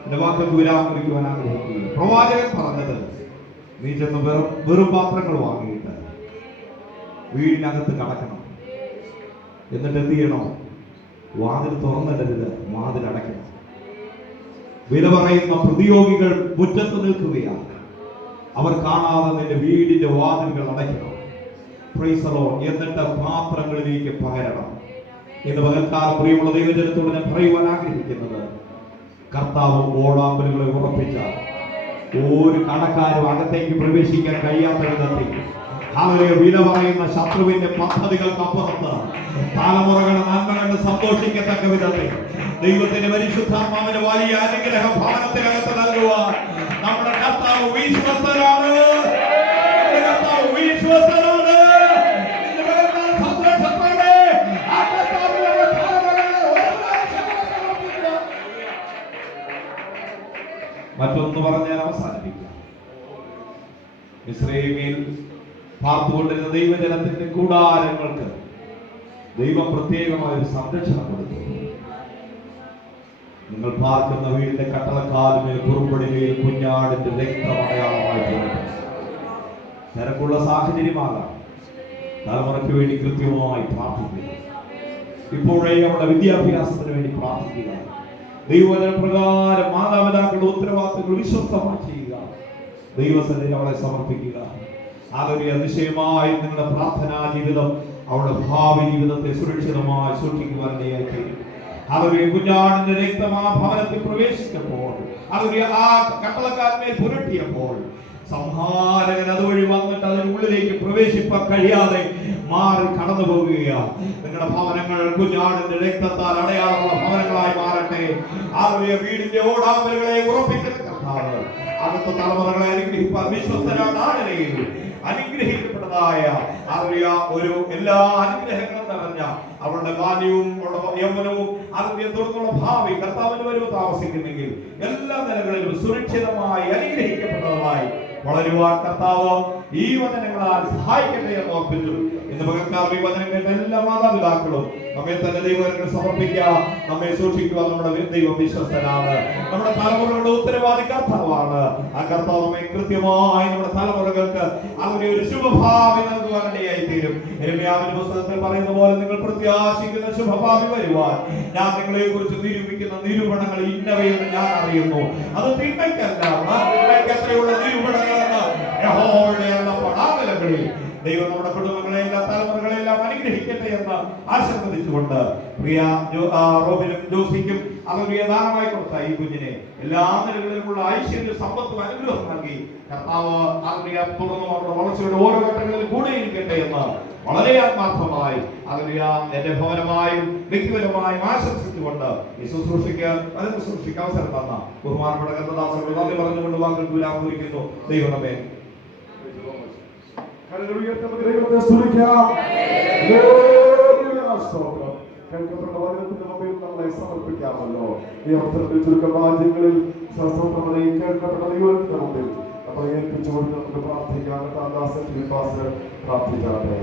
എന്റെ വാക്കൾക്ക് വിരാമം കുറിക്കുവാൻ ആഗ്രഹിക്കുന്നു. പ്രവാചകൻ പറഞ്ഞത്, നീ ചെന്ന് വെറും പാത്രങ്ങൾ വാങ്ങിയിട്ട് വീടിനകത്ത് കടക്കണം. എന്നിട്ട് എന്ത് ചെയ്യണം? വാതിൽ തുറന്നിടരുത്, വാതിൽ അടയ്ക്കണം. വില പറയുന്ന പ്രതിയോഗികൾ മുറ്റത്ത് നിൽക്കുകയാണ്. അവർ കാണാതെ നിന്റെ വീടിന്റെ വാതിലുകൾ അടയ്ക്കണം. Praise the Lord. എന്നിട്ട് പാത്രങ്ങളിലേക്ക് പകരണം. ഇന്ന് പകൽക്കാലം പ്രിയമുള്ള ദൈവജനത്തോട് ഞാൻ പറയുവാൻ ആഗ്രഹിക്കുന്നത്, കർത്താവ് ഓടാമ്പലുകളെ ഉറപ്പിച്ച ഒരു കടക്കാരും അകത്തേക്ക് പ്രവേശിക്കാൻ കഴിയാത്ത വിധത്തിൽ അവരെ വില പറയുന്ന ശത്രുവിന്റെ പദ്ധതികൾക്കപ്പുറത്ത് തലമുറകളുടെ നന്മ കണ്ട് സന്തോഷിക്കത്തക്ക വിധത്തിൽ ദൈവത്തിന്റെ പരിശുദ്ധാത്മാവിന്റെ വലിയ അനുഗ്രഹം ഭവനത്തിനകത്ത് നൽകുവാൻ നമ്മുടെ കർത്താവ് വിശ്വസ്തനാണ്. മറ്റൊന്ന് പറഞ്ഞ് ഞാൻ അവസാനിപ്പിക്കാം. മിസ്രയീമിൽ പാർത്തുകൊണ്ടിരുന്ന ദൈവജനത്തിന്റെ കൂടാരങ്ങൾക്ക് ദൈവം പ്രത്യേകമായ ഒരു സംരക്ഷണം കൊടുത്തു. നിങ്ങൾ പാർക്കുന്ന വീടിന്റെ കട്ടളക്കാലിന്മേൽ കുറുമ്പടിമേൽ കുഞ്ഞാടിന്റെ രക്തമടയാളമായി തിരക്കുള്ള സാഹചര്യമാകാം. തലമുറയ്ക്ക് വേണ്ടി കൃത്യമായി പ്രാർത്ഥിക്കുക. ഇപ്പോഴേ നമ്മുടെ വിദ്യാഭ്യാസത്തിന് വേണ്ടി പ്രാർത്ഥിക്കുക. ദൈവവചന പ്രകാരം മാതാപിതാക്കളുടെ ഉത്തരവാദിത്തങ്ങൾ വിശ്വസ്തമായി ചെയ്യുക. ദൈവസന്നിധിയിൽ അവളെ സമർപ്പിക്കുക. അതൊരു അതിശയമായി നിങ്ങളുടെ പ്രാർത്ഥനാ ജീവിതം അവളുടെ ഭാവി ജീവിതത്തെ സുരക്ഷിതമായി സൂക്ഷിക്കുവാൻ ചെയ്യും. അതൊരു കുഞ്ഞാടിന്റെ രക്തം ആ ഭവനത്തിൽ പ്രവേശിച്ചപ്പോൾ, അതൊരു ആ കട്ടളക്കാരന്മേൽ പുരട്ടിയപ്പോൾ സംഹാരകൻ അതുവഴി വന്നിട്ട് അതിനുള്ളിലേക്ക് പ്രവേശിപ്പാൻ കഴിയാതെ മാറി കടന്നു പോകുകയാണ്. നിങ്ങളുടെ ഭവനങ്ങൾ കുഞ്ഞാടിന്റെ രക്തത്താൽ അടയാളമുള്ള ഭവനങ്ങളായി മാറട്ടെ. ആളുടെ വീടിന്റെ ഓടാമ്പലുകളെ ഉറപ്പിക്കുന്ന കർത്താവ് അടുത്ത തലമുറകളെ അനുഗ്രഹിപ്പാൻ വിശ്വസ്തരാണ്. ആടിനെയും അനുഗ്രഹിക്കപ്പെട്ടതായ ഒരു എല്ലാ അനുഗ്രഹങ്ങളും നിറഞ്ഞ അവളുടെ ബാല്യവും അവളുടെ യൗവനവും അതിന്റെ തുടർന്നുള്ള ഭാവി കർത്താവിന് വരവ് താമസിക്കുന്നെങ്കിൽ എല്ലാ നിലകളിലും സുരക്ഷിതമായി അനുഗ്രഹിക്കപ്പെട്ടതുമായി വളരുവാൻ കർത്താവ് ഈ വചനങ്ങളാൽ സഹായിക്കട്ടെ എന്ന് ഓർപ്പിച്ചു. ഇന്ന് പകർക്കാർ ഈ വചനം കേട്ട എല്ലാ മാതാപിതാക്കളും നമ്മെ തന്നെ ദൈവത്തിന് സമർപ്പിക്കുക. നമ്മെ സൂക്ഷിക്കുക. നമ്മുടെ ദൈവം വിശ്വസ്തനാണ്. നമ്മുടെ തലമുറകളുടെ ഉത്തരവാദി കർത്താവാണ്. ആ കർത്താവ് നമ്മെ കൃത്യമായി നമ്മുടെ തലമുറകൾക്ക് അവരെ ഒരു ശുഭഭാവി നൽകുവാനിടയായി തീരും. യെരമ്യാവിന്റെ പുസ്തകത്തിൽ പറയുന്ന പോലെ നിങ്ങൾ പ്രത്യാശിക്കുന്ന ശുഭഭാവി വരുവാൻ ഞാൻ നിങ്ങളെ കുറിച്ച് നിരൂപിക്കുന്ന നിരൂപണങ്ങൾ ഇന്നവയെന്ന് ഞാൻ അറിയുന്നു. അത് തിന്മയ്ക്കല്ല, എത്രയുള്ള നിരൂപണങ്ങളെന്ന് യഹോവയുടെ പടാകലകളിൽ ദൈവം നമ്മുടെ കുടുംബങ്ങളെല്ലാം തലമുറകളെല്ലാം അനുഗ്രഹിക്കട്ടെ എന്ന് ആശീർവദിച്ചുകൊണ്ട് പ്രിയ റോബിനും ജോസിക്കും അവരുടെ ദാനമായി കൊടുത്ത ഈ കുഞ്ഞിനെ എല്ലാ നിലകളിലുമുള്ള ഐശ്വര്യ സമ്പത്തും അനുഗ്രഹം നൽകി കർത്താവ് അവരുടെ തുടർന്നും അവരുടെ വളർച്ചയുടെ ഓരോ ഘട്ടങ്ങളിലും കൂടെയിരിക്കട്ടെ എന്ന് വളരെ ആത്മാർത്ഥമായി അവരുടെ എന്റെ ഭവനമായും വ്യക്തിപരമായും ആശംസിച്ചുകൊണ്ട് ഈ ശുശ്രൂഷയ്ക്ക് അതിന് ശുശ്രൂഷയ്ക്ക് അവസരം തന്ന ബഹുമാനപ്പെട്ട കർത്തദാസനോട് നന്ദി പറഞ്ഞുകൊണ്ട് വാക്കുകൾ വിരാമം കുറിക്കുന്നു. ദൈവമേ കേൾക്കപ്പെട്ട വചനത്തിന്റെ മുമ്പിൽ നമ്മളെ സമർപ്പിക്കാമല്ലോ. ഈ അവസരത്തിൽ ചുരുക്കം രാജ്യങ്ങളിൽ സഹസ്രങ്ങളെയും കേൾക്കപ്പെട്ട ദൈവത്തിന്റെ മുമ്പിൽ നമ്മളെ ഏൽപ്പിച്ചുകൊണ്ട് നമുക്ക് പ്രാർത്ഥിക്കാം. പ്രാർത്ഥിക്കാതെ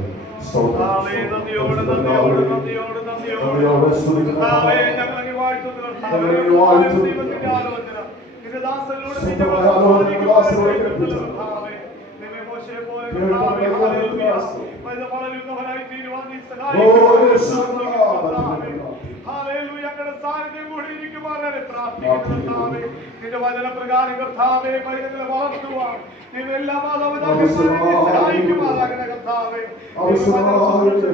ഞങ്ങളുടെ സാന്നിധ്യം കൂടി ഇരിക്കുവാനാണ് പ്രാർത്ഥിക്കുന്നത്. നിന്റെ വചനപ്രകാരം കർത്താവേ പൈതങ്ങളെ വളർത്തുവാൻ നിങ്ങൾ എല്ലാ മാതാപിതാക്കന്മാരെയും സഹായിക്കുമാറാകണ കർത്താവേ.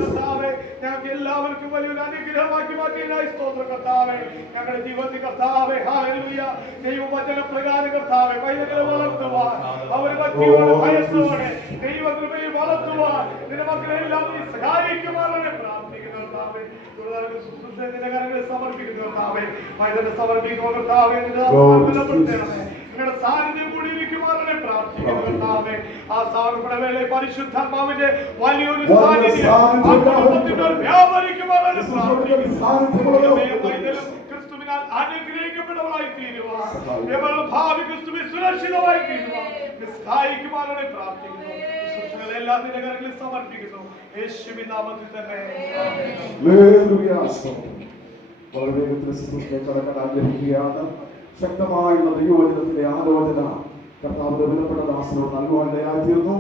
കർത്താവേ ഞങ്ങൾക്ക് എല്ലാവർക്കും വലിയൊരു അനുഗ്രഹമാക്കി മാറ്റിയതായി സ്തോത്രം കർത്താവേ. ഞങ്ങളുടെ ജീവിതത്തിൽ കർത്താവേ ഹല്ലേലൂയ ദൈവവചനപ്രകാരം കർത്താവേ പൈതങ്ങളെ വളർത്തുവാൻ അവർ ഭക്തിയോടെ ഭയത്തോടെ ദൈവകൃപയിൽ വളർത്തുവാൻ നിന്റെ മക്കളെല്ലാം നീ സഹായിക്കുമാറാണ് പ്രാർത്ഥിക്കുന്നു കർത്താവേ. നിന്റെ കരങ്ങളിൽ സമർപ്പിക്കുന്നു കർത്താവേ. പൈതങ്ങളെ സമർപ്പിക്കുമ്പോൾ കർത്താവേ നിങ്ങളുടെ സാന്നിധ്യം കൂടി ഇരിക്കുമാറാണ് പ്രാർത്ഥിക്കുന്നു കർത്താവേ. ആ സാർപ്പണവേള പരിശുദ്ധാത്മാവിന്റെ വലിയൊരു സാന്നിധ്യം വ്യാപരിക്കുമാറാണ് ക്രിസ്തുവിനാൽ അനുഗ്രഹിക്കപ്പെട്ടവരായി തീരുവാൻ ഭാവി ക്രിസ്തുവിൽ സുരക്ഷിതമായി തീരുവാൻ സഹായിക്കുമാറാണ് പ്രാർത്ഥിക്കുന്നു. എല്ലാം നിന്റെ കരങ്ങളിൽ സമർപ്പിക്കുന്നു യേശുവിൻ നാമത്തിൽ തന്നെ. വളരെ വേഗത്തിൽ ശുശ്രൂഷയെ കടക്കാൻ ആഗ്രഹിക്കുകയാണ്. ശക്തമായുള്ള ദൈവവചനത്തിലെ ആലോചന കർത്താവിന്റെ വിലപ്പെട്ട ദാസനോട് നൽകുവാനിടയായിത്തീർന്നു.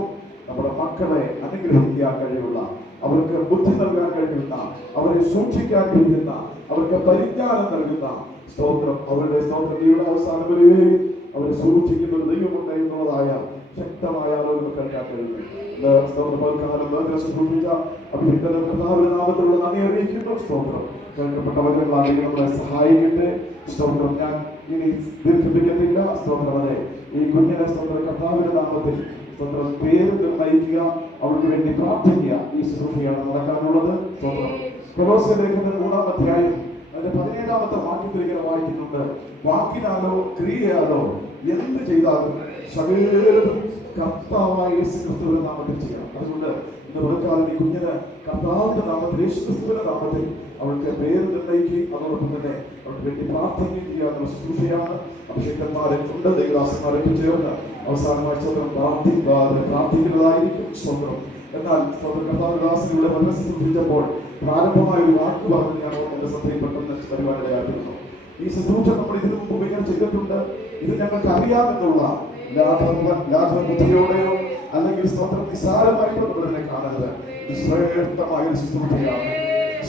നമ്മുടെ മക്കളെ അനുഗ്രഹിക്കാൻ കഴിയുള്ള, അവർക്ക് ബുദ്ധി നൽകാൻ കഴിയുന്ന, അവരെ സൂക്ഷിക്കാൻ കഴിയുന്ന, അവർക്ക് പരിജ്ഞാനം നൽകുന്ന സ്തോത്രം, അവരുടെ സ്തോത്രം ജീവിത അവസാനം വരെയും അവരെ സൂക്ഷിക്കുന്ന ഒരു ദൈവമുണ്ട് എന്നുള്ളതായ ശക്തമായ ആലോചന കേൾക്കാൻ കഴിയുന്നു. ശുശ്രൂഷിച്ച അഭിഹിതനും കർത്താവിന്റെ നാമത്തിലുള്ള നന്ദി അറിയിക്കുന്നു. സ്തോത്രം കേൾക്കപ്പെട്ട വചനങ്ങളാണെങ്കിൽ നമ്മളെ സഹായിക്കട്ടെ. സ്തോത്രം ഞാൻ ഇനി ദീർഘിപ്പിക്കത്തില്ല. സ്തോത്രം അതെ ഈ കുഞ്ഞിനെ സ്തോത്രം കർത്താവിന്റെ നാമത്തിൽ സ്തോത്രം പേര് നിർണയിക്കുക, അവർക്ക് വേണ്ടി പ്രാർത്ഥിക്കുക. ഈ ശുശ്രൂഷയാണ് നടക്കാനുള്ളത്. സ്തോത്രം കൊലോസ്യ ലേഖനത്തിന്റെ 3-ാം അധ്യായം അതിന്റെ 17-ാമത്തെ വാക്യത്തിൽ ഇങ്ങനെ വായിക്കുന്നുണ്ട്, വാക്കിനാലോ ക്രിയയാലോ എന്ത് ചെയ്താലും സകലതും കർത്താവായ യേശു ക്രിസ്തുവിന്റെ നാമത്തിൽ ചെയ്യാം. അതുകൊണ്ട് ഇന്ന് വെറുക്കാലം ഈ കുഞ്ഞിന് കർത്താവിന്റെ നാമത്തിൽ യേശു ക്രിസ്തുവിന്റെ നാമത്തിൽ അവൾക്ക് പേര് നിർണ്ണയിക്കുകയും അതോടൊപ്പം തന്നെ അവർക്ക് വേണ്ടി പ്രാർത്ഥിക്കുകയും ചെയ്യാനുള്ള ശുശ്രൂഷയാണ്. അഭിഷേകന്മാരെ കൊണ്ട് ദൈവദാസന്മാരെ ചേർന്ന് അവസാനമായി സ്വന്തം പ്രാർത്ഥിക്കുന്നതായിരിക്കും സ്വന്തം. എന്നാൽ സ്വന്തം കർത്താവിദാസനിലൂടെ മനസ്സ് ശുശ്രൂഷിച്ചപ്പോൾ പ്രാരംഭമായ ഒരു വാക്ക് പറഞ്ഞ് ഞാൻ എന്റെ ശ്രദ്ധയിൽപ്പെട്ടെന്ന് പരിപാടിയായിരുന്നു. ഈ ശുശ്രൂഷ നമ്മൾ ഇതിനു മുമ്പ് ഉപയോഗം ചെയ്തിട്ടുണ്ട്. ഇത് ഞങ്ങൾക്ക് അറിയാമെന്നുള്ള ലാഘവബുദ്ധിയോടെയോ അല്ലെങ്കിൽ സ്തോത്രം നിസ്സാരമായിട്ടോ നമ്മളതിനെ കാണരുത്. ശ്രേഷ്ഠമായ ഒരു ശുശ്രൂഷയാണ്.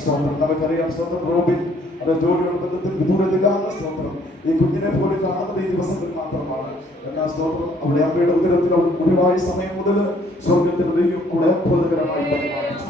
സ്തോത്രം നമുക്കറിയാം. സ്തോത്രം റോബിൻ അത് ജോലിയുടെ ബന്ധത്തിൽ വിദൂരത്തിലാണ്. സ്തോത്രം ഈ കുഞ്ഞിനെ പോലെ കാണുന്നത് ഈ ദിവസത്തിൽ മാത്രമാണ്. എന്നാൽ സ്തോത്രം അവിടെ അമ്മയുടെ ഉദരത്തിൽ ഒഴിവായ സമയം മുതൽ സ്വർഗത്തിൽ ദൈവം അവിടെ അത്ഭുതകരമായി പരിപാലിച്ചു.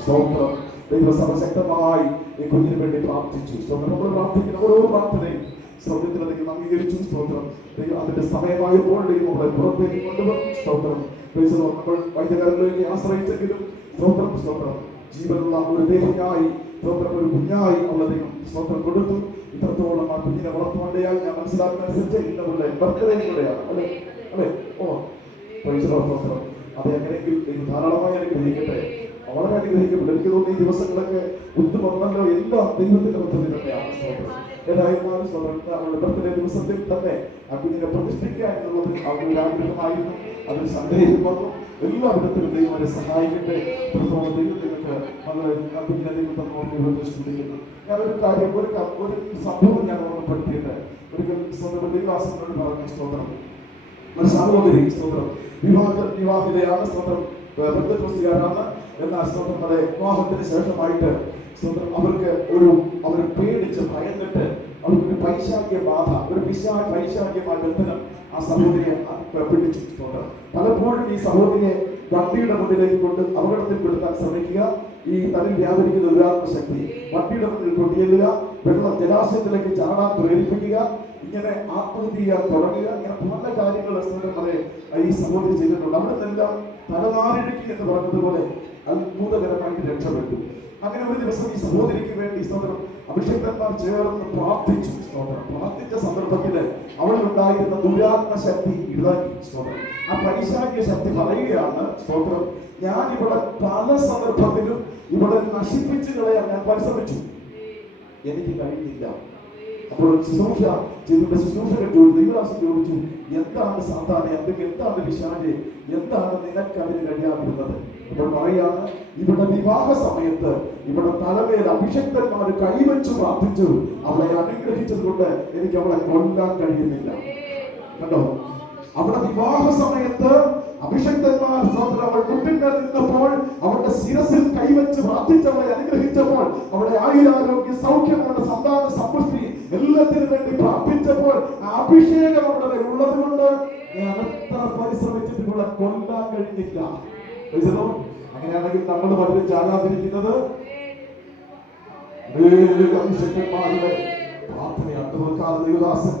സ്തോത്രം ദൈവസഭ ശക്തമായി ഈ കുഞ്ഞിന് വേണ്ടി പ്രാർത്ഥിച്ചു. സ്തോത്രം നമ്മൾ പ്രാർത്ഥിക്കുന്ന ഓരോ പ്രാർത്ഥനയും സ്വർഗത്തിൽ ദൈവം അംഗീകരിച്ചു. സ്തോത്രം ദൈവം അതിന്റെ സമയമായപ്പോൾ ദൈവം നമ്മളെ പുറത്തേക്ക് കൊണ്ടുവന്നു. സ്തോത്രം നമ്മൾ വൈദ്യകാരങ്ങളിലേക്ക് ആശ്രയിച്ചെങ്കിലും സ്തോത്രം സ്തോത്രം ജീവനുള്ള ഒരു ദേഹിയായി സ്തോത്രം ഒരു കുഞ്ഞായി ഉള്ള ദൈവം സ്തോത്രം കൊടുത്തു. ഇത്രത്തോളം ആ കുഞ്ഞിനെ വളർത്തുവാണ്ടയായി ഞാൻ മനസ്സിലാക്കുന്ന അനുസരിച്ച് ഇന്നവരുടെ ബർത്ത്ഡേയും കൂടെയാണ് അല്ലെ അല്ലെ സ്തോത്രം. അത് എങ്ങനെയെങ്കിൽ ദൈവം ധാരാളമായി അനുഗ്രഹിക്കട്ടെ, വളരെ അനുഗ്രഹിക്കപ്പെട്ടു. എനിക്ക് തോന്നുന്നു ഈ ദിവസങ്ങളൊക്കെ ഒത്തു വന്നല്ലോ, എല്ലാം ദൈവത്തിന്റെ പദ്ധതി തന്നെയാണ്. സ്തോത്രം ഏതായിരുന്നാലും സ്തോത്രം അവരുടെ ബർത്ത്ഡേ ദിവസത്തിൽ തന്നെ ആ കുഞ്ഞിനെ പ്രതിഷ്ഠിക്കുക എന്നുള്ളത് അവരുടെ ആഗ്രഹമായിരുന്നു. അതൊരു സന്ദേഹം വന്നു. എല്ലാ വിധത്തിലും ദൈവം അവരെ സഹായിക്കട്ടെ. പ്രത്യേകം ദൈവത്തിനൊക്കെ നമ്മളെ ആ കുഞ്ഞിനെ ദൈവത്തെ സ്തുതിക്കുന്നു. ഞാനൊരു കാര്യം ഒരു സംഭവം ഞാൻ ഓർമ്മപ്പെടുത്തിയിട്ട് ഒരിക്കൽ സ്വന്തം ദൈവാസനോട് പറഞ്ഞു. സ്തോത്രം ഒരു സഹോദരി സ്തോത്രം വിവാഹിതയാണ്. സ്തോത്രം ബന്ധുക്രിസ്തുകാരാണ്. എന്നാൽ സ്തോത്രം അതെ വിവാഹത്തിന് ശേഷമായിട്ട് സ്തോത്രം അവർ പേടിച്ച് ഭയന്നിട്ട് അവർക്കൊരു പൈശാചിക ബാധ, ഒരു പൈശാചികമായ ബന്ധനം ആ സഹോദരിയെ പിടിച്ചു. സ്തോത്രം പലപ്പോഴും ഈ സഹോദരിയെ വണ്ടിയുടെ മുന്നിലേക്ക് കൊണ്ട് അപകടത്തിൽപ്പെടുത്താൻ ശ്രമിക്കുക, ഈ തലയിൽ വ്യാപരിക്കുന്ന ദുരാത്മശക്തി വണ്ടിയുടെ മുന്നിൽ കൊണ്ടുചെല്ലുക, വെള്ളം ജലാശയത്തിലേക്ക് ചാടാൻ പ്രേരിപ്പിക്കുക, ഇങ്ങനെ ആത്മഹത്യ ചെയ്യാൻ തുടങ്ങുക, ഇങ്ങനെ പല കാര്യങ്ങൾ ഈ സഹോദരി ചെയ്തിട്ടുണ്ട്. അവിടെ നിന്നെല്ലാം തലമാറിടുക്കി എന്ന് പറഞ്ഞതുപോലെ അത്ഭുതകരമായിട്ട് രക്ഷപ്പെട്ടു. അങ്ങനെ ഒരു ദിവസം ഈ സഹോദരിക്ക് വേണ്ടി സ്തോത്രം അഭിഷേകന്മാർ ചേർന്ന് പ്രാർത്ഥിച്ചു. സ്തോത്രം പ്രാർത്ഥിച്ച സന്ദർഭത്തില് അവളിലുണ്ടായിരുന്ന ദുരാത്മശക്തി ഇളകി. സ്തോത്രം ആ പൈശാചിക ശക്തി പറയുകയാണ്. സ്തോത്രം ഞാൻ ഇവിടെ പല സന്ദർഭത്തിലും ഇവിടെ നശിപ്പിച്ചു കളയാൻ ഞാൻ പരിശ്രമിച്ചു, എനിക്ക് കഴിഞ്ഞില്ല. അപ്പോൾ ശുശ്രൂഷ ശുശ്രൂഷകൻ ദൈവദാസൻ ചോദിച്ചു, എന്താണ് സാധാരണ, എന്താണ് പിശാച്, എന്താണ് നിനക്ക് അതിന് കഴിയാതിരുന്നത്? അപ്പോൾ പറയാണ്, ഇവിടെ വിവാഹ സമയത്ത് ഇവിടെ തലമേൽ അഭിഷക്തന്മാർ കൈവച്ചു പ്രാർത്ഥിച്ചു, അവളെ അനുഗ്രഹിച്ചത് കൊണ്ട് എനിക്ക് അവളെ കൊല്ലാൻ കഴിയുന്നില്ല. കണ്ടോ, അവിടെ വിവാഹ സമയത്ത് അഭിഷക്തന്മാർ അവൾ മുട്ടിന്മേൽ നിന്നപ്പോൾ അവളുടെ ശിരസിൽ കൈവച്ച് പ്രാർത്ഥിച്ചവളെ അനുഗ്രഹിച്ചപ്പോൾ അവളുടെ ആയുരാരോഗ്യ സൗഖ്യം, അവളുടെ സന്താന സമൃദ്ധി എല്ലാത്തിനും വേണ്ടി പ്രാർത്ഥിച്ചപ്പോൾ ആ അഭിഷേകം അവിടെ ഉള്ളത് കൊണ്ട് ഞാൻ എത്ര പരിശ്രമിച്ചിട്ട് ഇവിടെ കൊല്ലാൻ കഴിഞ്ഞില്ല. അങ്ങനെയാണെങ്കിൽ നമ്മൾ വളരെ ജാഗ്രതിരിക്കുന്നത് അഭിഷക്തന്മാരുടെ പ്രാർത്ഥനയാണ്. ദേവദാസൻ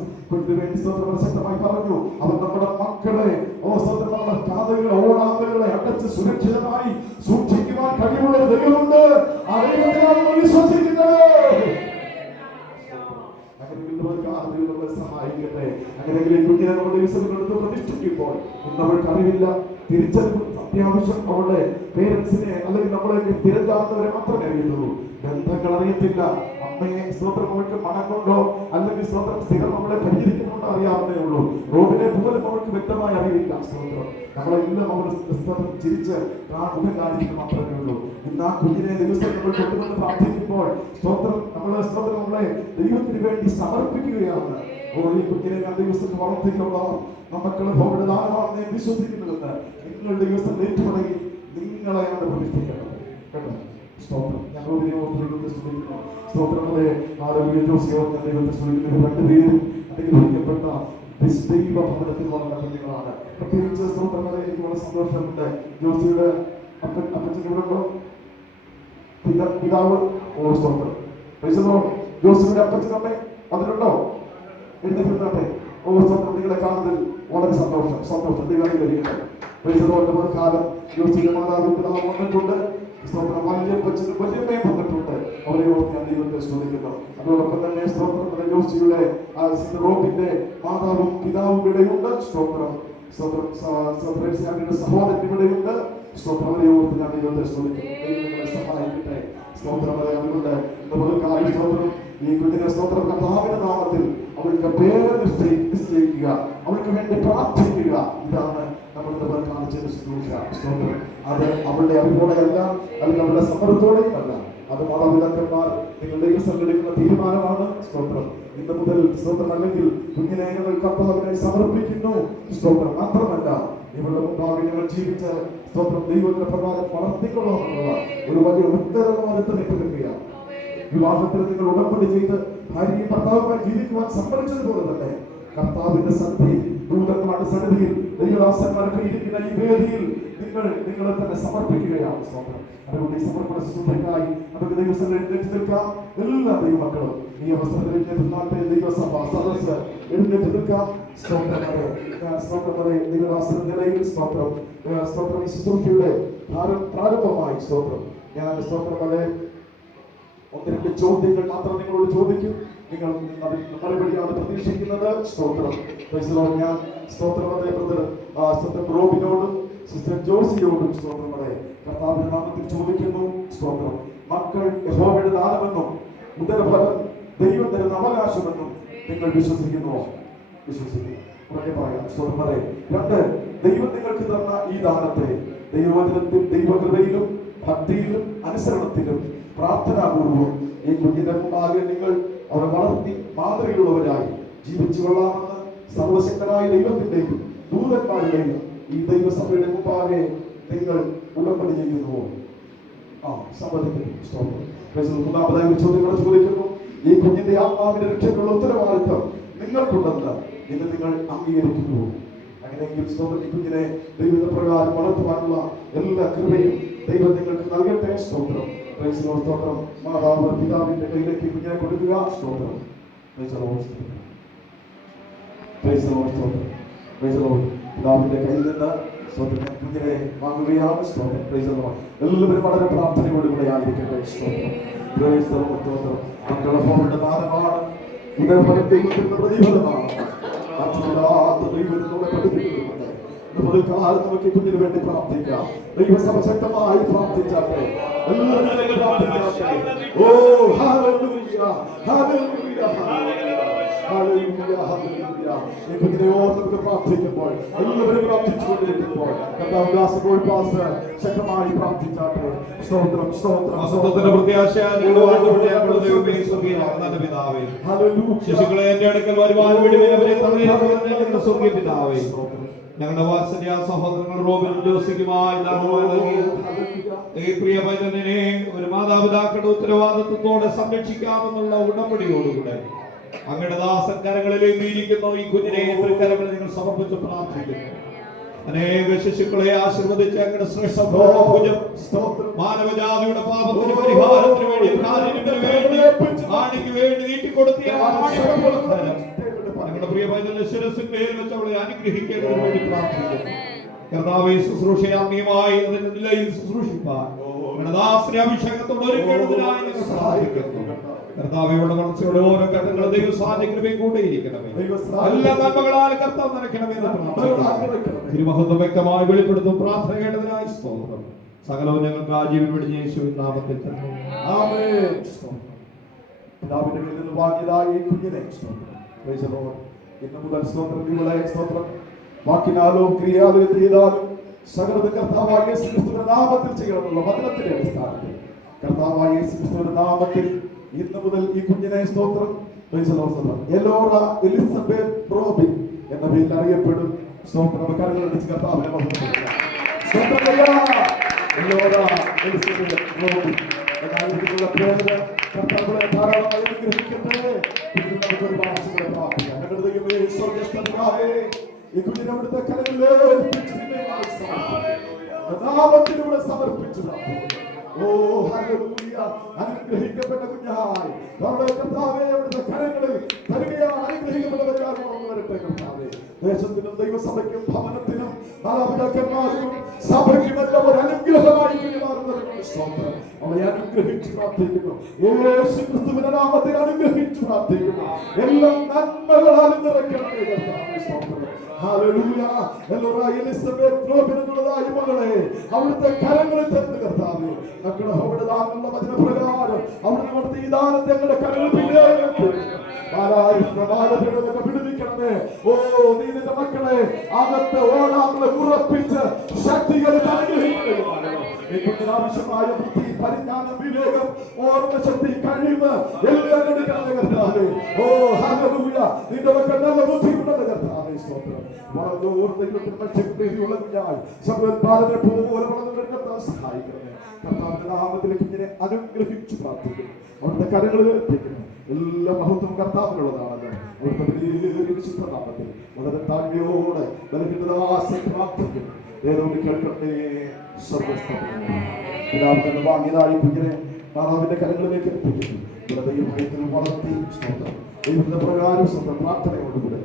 ശക്തമായി പറഞ്ഞു, അവർ നമ്മുടെ മക്കളെ കാതുകളെ ഓണാമ്പലുകളെ അടച്ച് സുരക്ഷിതമായി സൂക്ഷിക്കുവാൻ കഴിവുള്ള ദൈവമുണ്ട്. ആ ദൈവത്തിലാണ് വിശ്വസിക്കുന്നത്. സഹായിക്കട്ടെ. അങ്ങനെയെങ്കിലും കുഞ്ഞിനെ നമ്മുടെ ദിവസങ്ങളെടുത്ത് പ്രതിഷ്ഠിക്കുമ്പോൾ നമ്മൾക്ക് അറിവില്ല, തിരിച്ചറിവ് അത്യാവശ്യം അവളുടെ പേരൻസിനെ അല്ലെങ്കിൽ നമ്മളെ തിരഞ്ഞാടുന്നവരെ മാത്രമേ അറിയുള്ളൂ. ബന്ധങ്ങൾ അറിയത്തില്ല. അമ്മയെ സ്തോത്രം അവൾക്ക് മനം കൊണ്ടോ അല്ലെങ്കിൽ സ്തോത്രം സ്ഥിരം നമ്മളെ പരിചരിക്കുന്നുണ്ടോ അറിയാവുന്നേ ഉള്ളൂ. റോബിനെ പോലും അവൾക്ക് വ്യക്തമായി അറിയില്ല. സ്തോത്രം നമ്മളെല്ലാം അവൾ സ്തോത്രം ചിരിച്ച് മുഖം കാണിക്കുന്നത് മാത്രമേ ഉള്ളൂ. ഇന്ന് ആ കുഞ്ഞിനെ ദിവസം നമ്മൾ കൊണ്ടുവന്ന് പ്രാർത്ഥിക്കുമ്പോൾ സ്തോത്രം നമ്മളെ ദൈവത്തിന് വേണ്ടി സമർപ്പിക്കുകയാണ്. ഈ കുഞ്ഞിനെ ഞാൻ ദിവസം വളർത്തിക്കൊള്ള മക്കളെ ഭവന്റെ ദാനമാണെന്ന് ഞാൻ വിശ്വസിക്കുന്നുവെന്ന് നിങ്ങളുടെ ദിവസം ഏറ്റുപടങ്ങി നിങ്ങളെയാണ് പ്രതിഷ്ഠിക്കുന്നത് കേട്ടോ. സ്തോത്രം. ഞങ്ങൾ ദൈവത്തെ സ്തുതിക്കുന്നു. സ്തോത്രങ്ങളെ ആരോഗ്യ ജോസിയോ ദൈവത്തെ സ്തുതിക്കുന്നു. രണ്ടുപേരും അനുഗ്രഹിക്കപ്പെട്ട ദൈവ ഭവനത്തിൽ വളർന്ന കുഞ്ഞുങ്ങളാണ്. പ്രത്യേകിച്ച് സ്തോത്രങ്ങളെ എനിക്ക് വളരെ സന്തോഷമുണ്ട്. ജോസിയുടെ അപ്പച്ചനുണ്ടോ പിതാവ്? ഓ സ്തോത്രം. ജോസിയുടെ അപ്പച്ചനമ്മ അതിലുണ്ടോ? എഴുന്നേറ്റ്. ഓ സ്തോത്രം. നിങ്ങളെ കാണുന്നതിൽ വളരെ സന്തോഷം. സന്തോഷം. ദൈവം കാലം ജോസിയുടെ മാതാപിതാവ് വന്നിട്ടുണ്ട്. സ്തോത്രം. വല്യമ്മയും വന്നിട്ടുണ്ട്. അവരെ ഓർത്ത് ഞാൻ ദൈവത്തെ സ്തുതിക്കുന്നു. അതോടൊപ്പം തന്നെ സ്തോത്രം ജോസിയുടെ റോബിന്റെ മാതാവും പിതാവും ഇവിടെയുണ്ട്. സ്തോത്രം. സഹോദരൻ ഇവിടെയുണ്ട്. സ്തോത്രം. അവരെ ഓർത്ത് ഞാൻ ദൈവത്തെ സ്തുതിക്കുന്നു. ദൈവങ്ങളെ സഹായിക്കട്ടെ. സ്തോത്രം. അതുകൊണ്ട് സ്തോത്രം ഈ കുഞ്ഞിനെ സ്തോത്രം കർത്താവിന്റെ നാമത്തിൽ അവൾക്ക് പേര് നിശ്ചയിക്കുക, അവൾക്ക് വേണ്ടി പ്രാർത്ഥിക്കുക. ഇതാണ് നമ്മൾ കാണിച്ചത് ശുശ്രൂഷ. സ്തോത്രം. അത് അവളുടെ അറിവോടെയല്ല, അല്ലെങ്കിൽ അവളുടെ സമ്മർദ്ദത്തോടെയും അല്ല. അത് മാതാപിതാക്കന്മാർ നിങ്ങളുടെ സംഘടിക്കുന്ന തീരുമാനമാണ്. സ്തോത്രം. ഇന്ന് മുതൽ സ്തോത്രം അല്ലെങ്കിൽ കുഞ്ഞിനെ ഞങ്ങൾ കർത്താവിനെ സമർപ്പിക്കുന്നു. സ്തോത്രം. മാത്രമല്ല ഇവരുടെ മുമ്പാകെ ഞങ്ങൾ ജീവിച്ച സ്തോത്രം ദൈവത്തിന്റെ പ്രകാരം വളർത്തിക്കൊള്ളാമെന്നുള്ള ഒരു വലിയ ഉത്തരവാദിത്തം ഏറ്റെടുക്കുകയാണ്. വിവാഹത്തിൽ നിങ്ങൾ ഉടമ്പടി ചെയ്ത് ഭാര്യയും ഭർത്താവുമായി ജീവിക്കുവാൻ സമ്മതിച്ചതുപോലെ തന്നെ കർത്താവിന്റെ സന്നിധിയിൽ ദൂതന്മാരുടെ സന്നിധിയിൽ ദൈവദാസന്മാരൊക്കെ ഇരിക്കുന്ന ഈ വേദിയിൽ നിങ്ങളെ തന്നെ സമർപ്പിക്കുകയാണ്. സ്തോത്രം. അതുകൊണ്ട് ഈ സമർപ്പണ ശുശ്രൂഷയ്ക്കായി നമുക്ക് ദൈവസ്ഥ എഴുന്നേറ്റ് നിൽക്കാം. എല്ലാ ദൈവമക്കളും ഈ അവസരത്തിൽ എഴുന്നേറ്റ് ദൈവസഭ സദസ്സ് എഴുന്നേറ്റ് നിൽക്കാം. സ്തോത്രം. ദൈവദാസന നിലയിൽ സ്തോത്രം. സ്തോത്രം. ഈ ശുശ്രൂഷയുടെ പ്രാരംഭമായി സ്തോത്രം ഞാൻ സ്തോത്രം വരെ ഒന്ന് രണ്ട് ചോദ്യങ്ങൾ മാത്രം നിങ്ങളോട് ചോദിക്കും. നിങ്ങൾ അതിൽ മറുപടിയാണ് പ്രതീക്ഷിക്കുന്നത്. സ്തോത്രം. ഞാൻ സ്തോത്രം ബ്രദർ സിസ്റ്റർ റോബിനോടും സിസ്റ്റർ ജോസിയോടും സ്തോത്രം കർത്താവിന്റെ നാമത്തിൽ ചോദിക്കുന്നു. സ്തോത്രം. മക്കൾ യഹോവയുടെ ദാനമെന്നും ഉദരഫലം ദൈവം തരുന്ന അവകാശമെന്നും നിങ്ങൾ വിശ്വസിക്കുന്നുവോ? വിശ്വസിക്കുന്നു. ഉടനെ പറയാം. സ്തോത്രം. രണ്ട്, ദൈവം നിങ്ങൾക്ക് തന്ന ഈ ദാനത്തെ ദൈവവചനത്തിൽ ദൈവകൃപയിലും ഭക്തിയിലും അനുസരണത്തിലും പ്രാർത്ഥനാപൂർവം ഈ കുഞ്ഞിന്റെ മുമ്പാകെ നിങ്ങൾ അവരെ വളർത്തി മാതൃകയുള്ളവരായി ജീവിച്ചു കൊള്ളാമെന്ന് സർവശക്തനായ ദൈവത്തിന്റെയും ദൂതന്മാരുടെയും ഈ ദൈവസഭയുടെ മുമ്പാകെ നിങ്ങൾ ഉടമ്പടി ചെയ്യുന്നുവോ? സമ്മതിക്കുന്നു. മൂന്നാമതായി ഒരു ചോദ്യങ്ങൾ ചോദിക്കുന്നു. ഈ കുഞ്ഞിന്റെ ആത്മാവിന്റെ രക്ഷയ്ക്കുള്ള ഉത്തരവാദിത്വം നിങ്ങൾക്കുണ്ടെന്ന് ഇന്ന് നിങ്ങൾ അംഗീകരിക്കുന്നു. അങ്ങനെയെങ്കിൽ ഈ കുഞ്ഞിനെ ദൈവപ്രകാരം വളർത്തുവാനുള്ള എല്ലാ കൃപയും ദൈവം നിങ്ങൾക്ക് നൽകട്ടെ. സ്തോത്രം. സ്തോത്രം. മാതാവ് പിതാവിന്റെ കയ്യിലേക്ക് കുഞ്ഞിനെ കൊടുക്കുക. സ്തോത്രം. പിതാവിന്റെ കയ്യിൽ നിന്ന് കുഞ്ഞിനെ വാങ്ങുകയാണ്. സ്തോത്രം. എല്ലാവരും വളരെ പ്രാർത്ഥനയോടുകൂടെ ആയിരിക്കട്ടെ. സ്തോത്രം. മക്കളെ പോകേണ്ട ദാനമാണ്. ഇതേപോലെ ദൈവത്തിന്റെ പ്രതിഫലമാണ്. ദൈവത്തിനോട് പഠിപ്പിക്കുന്നുണ്ട്. നമുക്ക് കുഞ്ഞിന് വേണ്ടി പ്രാർത്ഥിക്കാം. ദൈവസഭ ശക്തമായി പ്രാർത്ഥിച്ചാട്ടെ. എല്ലാവരും പ്രാർത്ഥിച്ചാട്ടെ. ഓ ഹല്ലേലൂയ, ഹല്ലേലൂയ, ഹല്ലേലൂയ, ഹല്ലേലൂയ. ഈ കുഞ്ഞിനെ ഓർത്ത് നമുക്ക് പ്രാർത്ഥിക്കുമ്പോൾ എല്ലാവരും പ്രാർത്ഥിച്ചുകൊണ്ടിരിക്കുമ്പോൾ കർത്താവ് പാസ് ശക്തമായി പ്രാർത്ഥിച്ചാട്ടെ. സ്തോത്രം. സ്തോത്രം. പ്രത്യാശ പിതാവേ. Hallelujah. ശിശുക്കളെ എന്റെ അടുക്കൽ വരുവാൻ വേണ്ടി അവരെ തള്ളിയിരിക്കുന്ന ഞങ്ങളുടെ സ്വർഗീയ പിതാവേ, ഞങ്ങളുടെ വാത്സല്യ സഹോദരങ്ങൾ റോബിനും ജോസിക്കുമായി ദാനമായി നൽകിയ ഈ പ്രിയ പൈതലിനെ ഒരു മാതാപിതാക്കളുടെ ഉത്തരവാദിത്വത്തോടെ സംരക്ഷിക്കാമെന്നുള്ള ഉടമ്പടിയോടുകൂടെ അങ്ങയുടെ ദാസൻ കരങ്ങളിലേക്ക് ഇരിക്കുന്നു. ഈ കുഞ്ഞിനെ കരങ്ങളിൽ നിങ്ങൾ സമർപ്പിച്ച് പ്രാർത്ഥിക്കുന്നു. അനേക ശിശുക്കളെ ആശീർവദിച്ച് അങ്ങയുടെ ശ്രേഷ്ഠ മാനവജാതിയുടെ പാപത്തിന് പരിഹാരത്തിന് വേണ്ടി ആണിക്ക് വേണ്ടി നീട്ടിക്കൊടുത്തിയ ഞങ്ങളുടെ പ്രിയ പൈതലിന്റെ ശിരസിന്മേൽ വെച്ച് അവളെ അനുഗ്രഹിക്കേണ്ടതിന് വേണ്ടി പ്രാർത്ഥിക്കുന്നു. കർത്താവേ, ശുശ്രൂഷയാത്മീയമായി അതിന്റെ നിലയിൽ ശുശ്രൂഷിപ്പാൻ ഞങ്ങളുടെ ദാസനെ അഭിഷേകത്തോട് ഒരുക്കേണ്ടതിനായി ഞങ്ങൾ പ്രാർത്ഥിക്കുന്നു. കർത്താവേ, ഇവിടെ വളർച്ചയുടെ ഓരോ ഘട്ടങ്ങളും ദൈവ സാന്നിധ്യം കൂടെയിരിക്കണമേ. എല്ലാ നന്മകളാൽ കർത്താവ് നിറയ്ക്കണമേ എന്ന് പ്രാർത്ഥിക്കുന്നു. തിരുമഹത്വം വ്യക്തമായി വെളിപ്പെടുത്തും. പ്രാർത്ഥന കേട്ടതിനായി സ്തോത്രം. സകലവും ഞങ്ങൾക്ക് ആ ജീവൻ വെടിഞ്ഞ യേശുവിൻ നാമത്തിൽ തന്നെ ആമേൻ. പിതാവിന്റെ കയ്യിൽ നിന്ന് വാങ്ങിയതായി ഈ കുഞ്ഞിനെ സ്തോത്രം. Praise the Lord. ഇന്ന് മുതൽ സ്തോത്രം നിങ്ങളെ സ്തോത്രം വാക്കിനാലോ ക്രിയാലോ ചെയ്താലും സകലത് കർത്താവായ യേശു ക്രിസ്തുവിന്റെ നാമത്തിൽ ചെയ്യണമെന്നുള്ള വചനത്തിന്റെ അടിസ്ഥാനത്തിൽ കർത്താവായ യേശു ക്രിസ്തുവിന്റെ നാമത്തിൽ ഇന്ന് മുതൽ ഈ കുഞ്ഞിനെ സ്തോത്രം എലോറ എലിസബത്ത് റോബിൻ എന്ന പേരിൽ അറിയപ്പെടും. സ്തോത്രം കരങ്ങളടിച്ച് കർത്താവിനെ ബഹുമാനിക്കുക. എലോറ എലിസബത്ത് റോബിൻ എന്നായിട്ടുള്ള പേര് കർത്താവിനെ ധാരാളമായി അനുഗ്രഹിക്കട്ടെ. ഒരുപാട് പ്രാർത്ഥിക്കാം. ഞങ്ങളുടെ ദൈവമേ, സ്വർഗ്ഗസ്ഥനായ ഈ കുഞ്ഞിനെ അവിടുത്തെ നാമത്തിലൂടെ സമർപ്പിച്ചതാണ്. ഓ ഹല്ലേലൂയ. അനുഗ്രഹിക്കപ്പെട്ട കുഞ്ഞായി നമ്മുടെ കർത്താവേ അവിടുത്തെ കരങ്ങളിൽ തരികയാണ്. അനുഗ്രഹിക്കപ്പെട്ടവരാണ് വരട്ടെ കർത്താവേ. ദേശത്തിനും ദൈവസഭയ്ക്കും ഭവനത്തിനും മാതാപിതാക്കന്മാർക്കും സഭയ്ക്കുമെല്ലാം ഒരു അനുഗ്രഹമായി പെരുമാറുന്നതിനുള്ള സ്തോത്രം. അവളെ അനുഗ്രഹിച്ച് പ്രാർത്ഥിക്കുന്നു. യേശു ക്രിസ്തുവിന്റെ നാമത്തിൽ അനുഗ്രഹിച്ച് പ്രാർത്ഥിക്കുന്നു. എല്ലാ നന്മകളാലും നിറയ്ക്കണമേ കർത്താവേ. സ്തോത്രം. ഹല്ലേലൂയ. എലോറ എലിസബത്ത് റോബിൻ എന്നുള്ളതായി മകളെ അവിടുത്തെ കരങ്ങളിൽ തരുന്ന കർത്താവേ, മക്കളുടെ അവിടെ ദാനമുള്ള വചനപ്രകാരം അവിടുന്ന് കൊടുത്ത ഈ ദാനത്തെ ഞങ്ങളുടെ കരങ്ങളിൽ പിടിപ്പിക്കണമേ. ഓ, നീ നിന്റെ മക്കളെ അകത്ത് ഓടാങ്ങളെ ഉറപ്പിച്ച് ശക്തികളെ ആവശ്യമായ ബുദ്ധി, പരിജ്ഞാനം, വിവേകം, ഓർമ്മശക്തി, കഴിവ് എല്ലാം കൊടുക്കണമേ കർത്താവേ. ഓ ഹല്ലേലൂയ. നിന്റെ മക്കൾ നല്ല ബുദ്ധിയുണ്ടെന്ന് കർത്താവേ. സ്തോത്രം. വളർന്നു ശക്തിയുള്ള കുഞ്ഞായി സർവ്വോത്പാദനെ പോലെ വളർന്നു വരുന്ന സഹായിക്കണമേ കർത്താവിന്റെ നാമത്തിൽ കുഞ്ഞിനെ അനുഗ്രഹിച്ചു പ്രാർത്ഥിക്കുന്നു. അവിടുത്തെ കരങ്ങളിൽ ഏൽപ്പിക്കുന്നു. എല്ലാ മഹത്വം കർത്താവിനുള്ളതാണല്ലോ. അവിടുത്തെ വിശുദ്ധ നാമത്തിൽ വളരെ താഴ്മയോടെ ബലഹീനദാസൻ പ്രാർത്ഥിക്കുന്നു. ഏതോട് കേൾക്കട്ടെ. പിതാവിനെ വാങ്ങിയതായി കുഞ്ഞിനെ മാതാവിന്റെ കരങ്ങളിലേക്ക് എത്തിക്കുന്നു. ദൈവഭയത്തിൽ വളർത്തി സ്തോത്രം. ദൈവത്തിന്റെ പ്രകാരം സ്വന്തം പ്രാർത്ഥനയോടുകൂടെ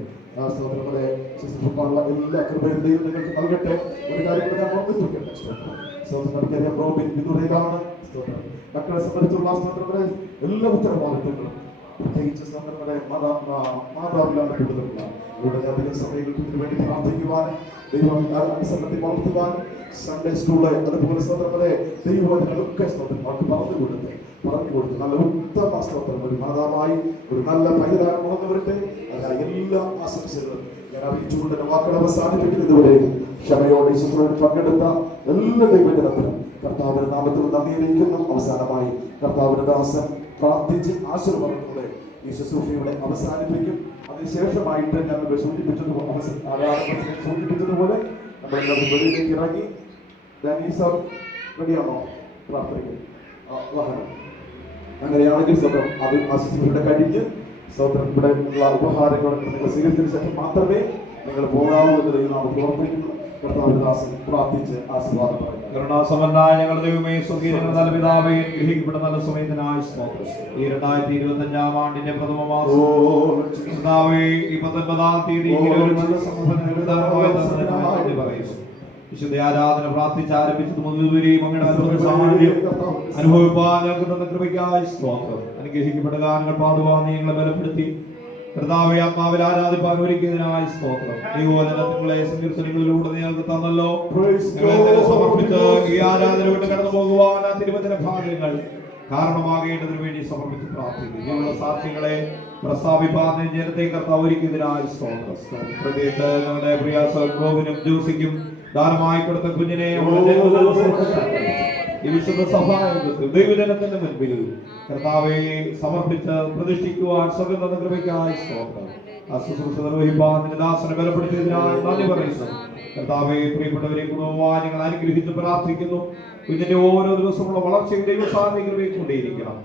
സ്തോത്രങ്ങളെ ശുശ്രൂഷിക്കാനുള്ള എല്ലാ കൃപയും ദൈവം നിങ്ങൾക്ക് നൽകട്ടെ. ഒരു കാര്യം ഞാൻ ഓർമ്മിപ്പിക്കട്ടെ. സ്തോത്രം. റോബിൻ വിദുരയിലാണ്. സ്തോത്രം. മക്കളെ സംബന്ധിച്ചുള്ള സ്തോത്രങ്ങളെ എല്ലാ ഉത്തരവാദിത്തങ്ങളും പ്രത്യേകിച്ച് സ്തോത്രങ്ങളെ മാതാവിലാണ് കൂടുതലുള്ള ഇവിടെ അധികം സമയങ്ങൾക്ക് വേണ്ടി പ്രാർത്ഥിക്കുവാനും ദൈവം അനുസരണത്തിൽ വളർത്തുവാനും സൺഡേ സ്കൂള് അതുപോലെ സ്തോത്രങ്ങളെ ദൈവങ്ങളൊക്കെ സ്തോത്രം അവർക്ക് പറഞ്ഞു കൊടുത്തു നല്ല ഉത്തമ സ്തോത്രം ഒരു മാതാവായി ഒരു നല്ല പൈതലായി വളർന്നു വരട്ടെ. അതിനായി എല്ലാ ആശംസകളും ഞാൻ അറിയിച്ചുകൊണ്ട് എന്റെ വാക്കുകൾ അവസാനിപ്പിക്കുന്നതുവരെ ക്ഷമയോടെ ശുശ്രൂഷയിൽ പങ്കെടുത്ത എല്ലാ ദൈവജനത്തിനും കർത്താവിന്റെ നാമത്തിൽ നന്ദി അറിയിക്കുന്നു. അവസാനമായി കർത്താവിന്റെ ദാസൻ പ്രാർത്ഥിച്ച് ആശീർവാദത്തോടെ ഈ ശുശ്രൂഷയുടെ അവസാനിപ്പിക്കും. അതിനുശേഷമായിട്ട് ഞങ്ങൾ സൂചിപ്പിച്ചതുപോലെ നമ്മളെല്ലാവരും വെളിയിലേക്ക് ഇറങ്ങി റെഡിയാണോ പ്രാർത്ഥനയ്ക്ക് വാഹനം അങ്ങനെയാണെങ്കിൽ സ്വന്തം അത് ആ ശുശ്രൂഷയുടെ കഴിഞ്ഞ് സ്വന്തം ഇവിടെ ഉള്ള ഉപഹാരങ്ങൾ നിങ്ങൾ സ്വീകരിച്ചതിന് ശേഷം മാത്രമേ നിങ്ങൾ പോകാവൂ എന്ന് ദൈവം ഓർമ്മിക്കുന്നു. കർത്താവിന്റെ ദാസൻ പ്രാർത്ഥിച്ച് ആശീർവാദം പറയുന്നു. കരുണാസമ്പന്നനായ ഞങ്ങളുടെ ദൈവമേ, സ്വർഗ്ഗീയ നല്ല പിതാവേ, ഗ്രഹിക്കപ്പെട്ട നല്ല സമയത്തിനായി സ്തോത്രം. ഈ 2025 ആണ്ടിന്റെ പ്രഥമ മാസം ഈ 19-ാം തീയതി ഒരു നല്ല സമൂഹത്തിന് പറയുന്നു. വിശുദ്ധ ആരാധന പ്രാർത്ഥിച്ച് ആരംഭിച്ചത് മുതൽവരെയും അങ്ങയുടെ അത്ഭുത സാന്നിധ്യം അനുഭവിപ്പാൻ ഞങ്ങൾക്ക് കൃപയ്ക്കായി സ്തോത്രം. അനുഗ്രഹിക്കപ്പെട്ട ഗാനങ്ങൾ പാടുവാൻ നീ ഞങ്ങളെ ബലപ്പെടുത്തി കർത്താവേ, ആത്മാവിൽ ആരാധിപ്പാൻ ഒരുക്കിയതിനായി സ്തോത്രം. ദൈവവചനത്തിലെ സങ്കീർത്തനങ്ങളിലൂടെ ഞങ്ങൾക്ക് തന്നല്ലോ. ഞങ്ങളെ സമർപ്പിച്ച് ഈ ആരാധന വിട്ട് കടന്നു പോകുവാൻ ആ തിരുവചന ഭാഗങ്ങൾ കാരണമാകേണ്ടതിനു വേണ്ടി സമർപ്പിച്ച് പ്രാർത്ഥിക്കുന്നു. ഞങ്ങളുടെ സാക്ഷികളെ പ്രസ്താവിപ്പാൻ ജനത്തെ കർത്താവ് ഒരുക്കിയതിനായി സ്തോത്രം. പ്രത്യേകിച്ച് ഞങ്ങളുടെ പ്രിയ സഹോദരനും ജോസിക്കും ദാനമായി കൊടുത്ത കുഞ്ഞിനെ ഈ വിശുദ്ധ സഭായോഗത്തിൽ ദൈവജനത്തിന്റെ മുൻപിൽ കർത്താവെ സമർപ്പിച്ച് പ്രതിഷ്ഠിക്കുവാൻ സ്വന്തം കൃപയ്ക്കായി സ്തോത്രം. ആ ശുശ്രൂഷ നിർവഹിപ്പാൻ നിന്റെ ദാസനെ ബലപ്പെടുത്തിയതിനായി നന്ദി പറയുന്നു. കർത്താവെ പ്രിയപ്പെട്ടവരെ കുടുംബമായി ഞങ്ങൾ അനുഗ്രഹിച്ച് പ്രാർത്ഥിക്കുന്നു. കുഞ്ഞിന്റെ ഓരോ ദിവസമുള്ള വളർച്ചയും ദൈവസാന്നിധ്യം കൃപയിൽ കൊണ്ടേയിരിക്കണം.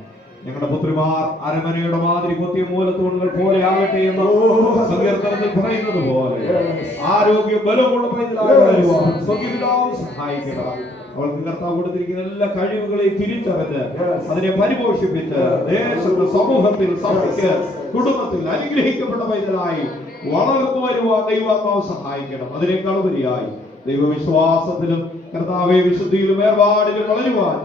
ഞങ്ങളുടെ പുത്രിമാർ അരമനയുടെ മാതിരി കൊത്തിയ മൂലത്തൂണുകൾ പോലെ ആകട്ടെ എന്ന് സങ്കീർത്തനത്തിൽ പറയുന്നത് പോലെ ആരോഗ്യം ബലമുള്ള സഹായിക്കണം. അവൾക്ക് കർത്താവ് കൊടുത്തിരിക്കുന്ന എല്ലാ കഴിവുകളെയും തിരിച്ചറിഞ്ഞ് അതിനെ പരിപോഷിപ്പിച്ച് ദേശത്ത്, സമൂഹത്തിൽ, സഭയ്ക്ക്, കുടുംബത്തിൽ അനുഗ്രഹിക്കപ്പെട്ട പൈതലായി വളർന്നു വരുവാൻ ദൈവാത്മാവ് സഹായിക്കണം. അതിനേക്കാൾ ഉപരിയായി ദൈവവിശ്വാസത്തിലും കർത്താവെ വിശുദ്ധിയിലും ഏർപാടിലും വളരുവാൻ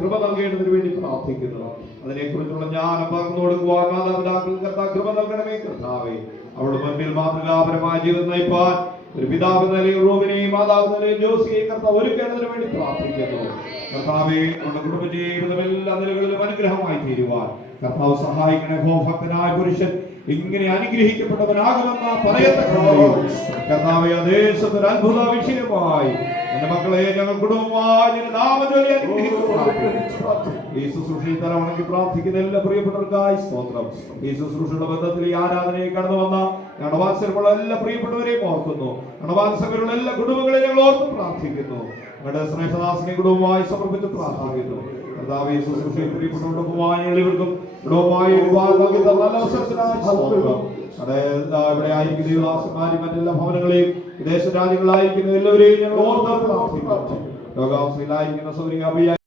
കൃപ നൽകേണ്ടതിന് വേണ്ടി പ്രാർത്ഥിക്കുന്നു. അതിനെക്കുറിച്ചുള്ള ജ്ഞാനം പകർന്നു കൊടുക്കുവാൻ മാതാപിതാക്കൾ കർത്താവ് കൃപ നൽകണമേ. കർത്താവെ അവളുടെ മുൻപിൽ മാതൃകാപരമായ ജീവിതം നയിപ്പാൻ ഒരു പിതാവ് നിലയിൽ റൂമിനെയും മാതാവ് നിലയിൽ ജോസിയെയും കർത്താവ് ഒരുക്കേണ്ടതിന് വേണ്ടി പ്രാർത്ഥിക്കുന്നു. കർത്താവെ അവരുടെ കുടുംബജീവിതം എല്ലാ നിലകളിലും അനുഗ്രഹമായി തീരുവാൻ കർത്താവ് സഹായിക്കണേ. ഭക്തനായ പുരുഷൻ ഇങ്ങനെ അനുഗ്രഹിക്കപ്പെട്ടവനാകുമെന്ന പറയത്തക്ക കർത്താവെ ദേശത്തൊരു അത്ഭുത വിഷയമായി എന്റെ മക്കളെ ഞങ്ങൾ കുടുംബമായി നാമജോലി ഈ ശുശ്രൂഷയിൽ തലവണക്കി പ്രാർത്ഥിക്കുന്ന എല്ലാ പ്രിയപ്പെട്ടവർക്കായി സ്തോത്രം. ഈ ശുശ്രൂഷയുടെ ബന്ധത്തിൽ ഈ ആരാധനയെ കടന്നു വന്ന ഞങ്ങളുടെ വാത്സല്യമുള്ള എല്ലാ പ്രിയപ്പെട്ടവരെയും ഓർക്കുന്നു. ഞങ്ങളുടെ വാത്സല്യമുള്ള എല്ലാ കുടുംബങ്ങളെയും ഞങ്ങൾ ഓർത്ത് പ്രാർത്ഥിക്കുന്നു. ഞങ്ങളുടെ ശ്രേഷ്ഠദാസിനെ കുടുംബമായി സമർപ്പിച്ച് പ്രാർത്ഥിക്കുന്നു. കർത്താവേ ശുശ്രൂഷയിൽ പ്രിയപ്പെട്ടവർക്കുമായി ഇവർക്കും കുടുംബമായി നല്ല അവസരത്തിനായി സ്തോത്രം. ഇവിടെ ആയിരിക്കുന്ന ദൈവദാസന്മാരും മറ്റെല്ലാ ഭവനങ്ങളെയും വിദേശ രാജ്യങ്ങളായിരിക്കുന്ന എല്ലാവരെയും ഞങ്ങൾ ഓർത്ത് പ്രാർത്ഥിക്കുന്നു. ലോകാവസ്ഥയിലായിരിക്കുന്ന സൗകര്യ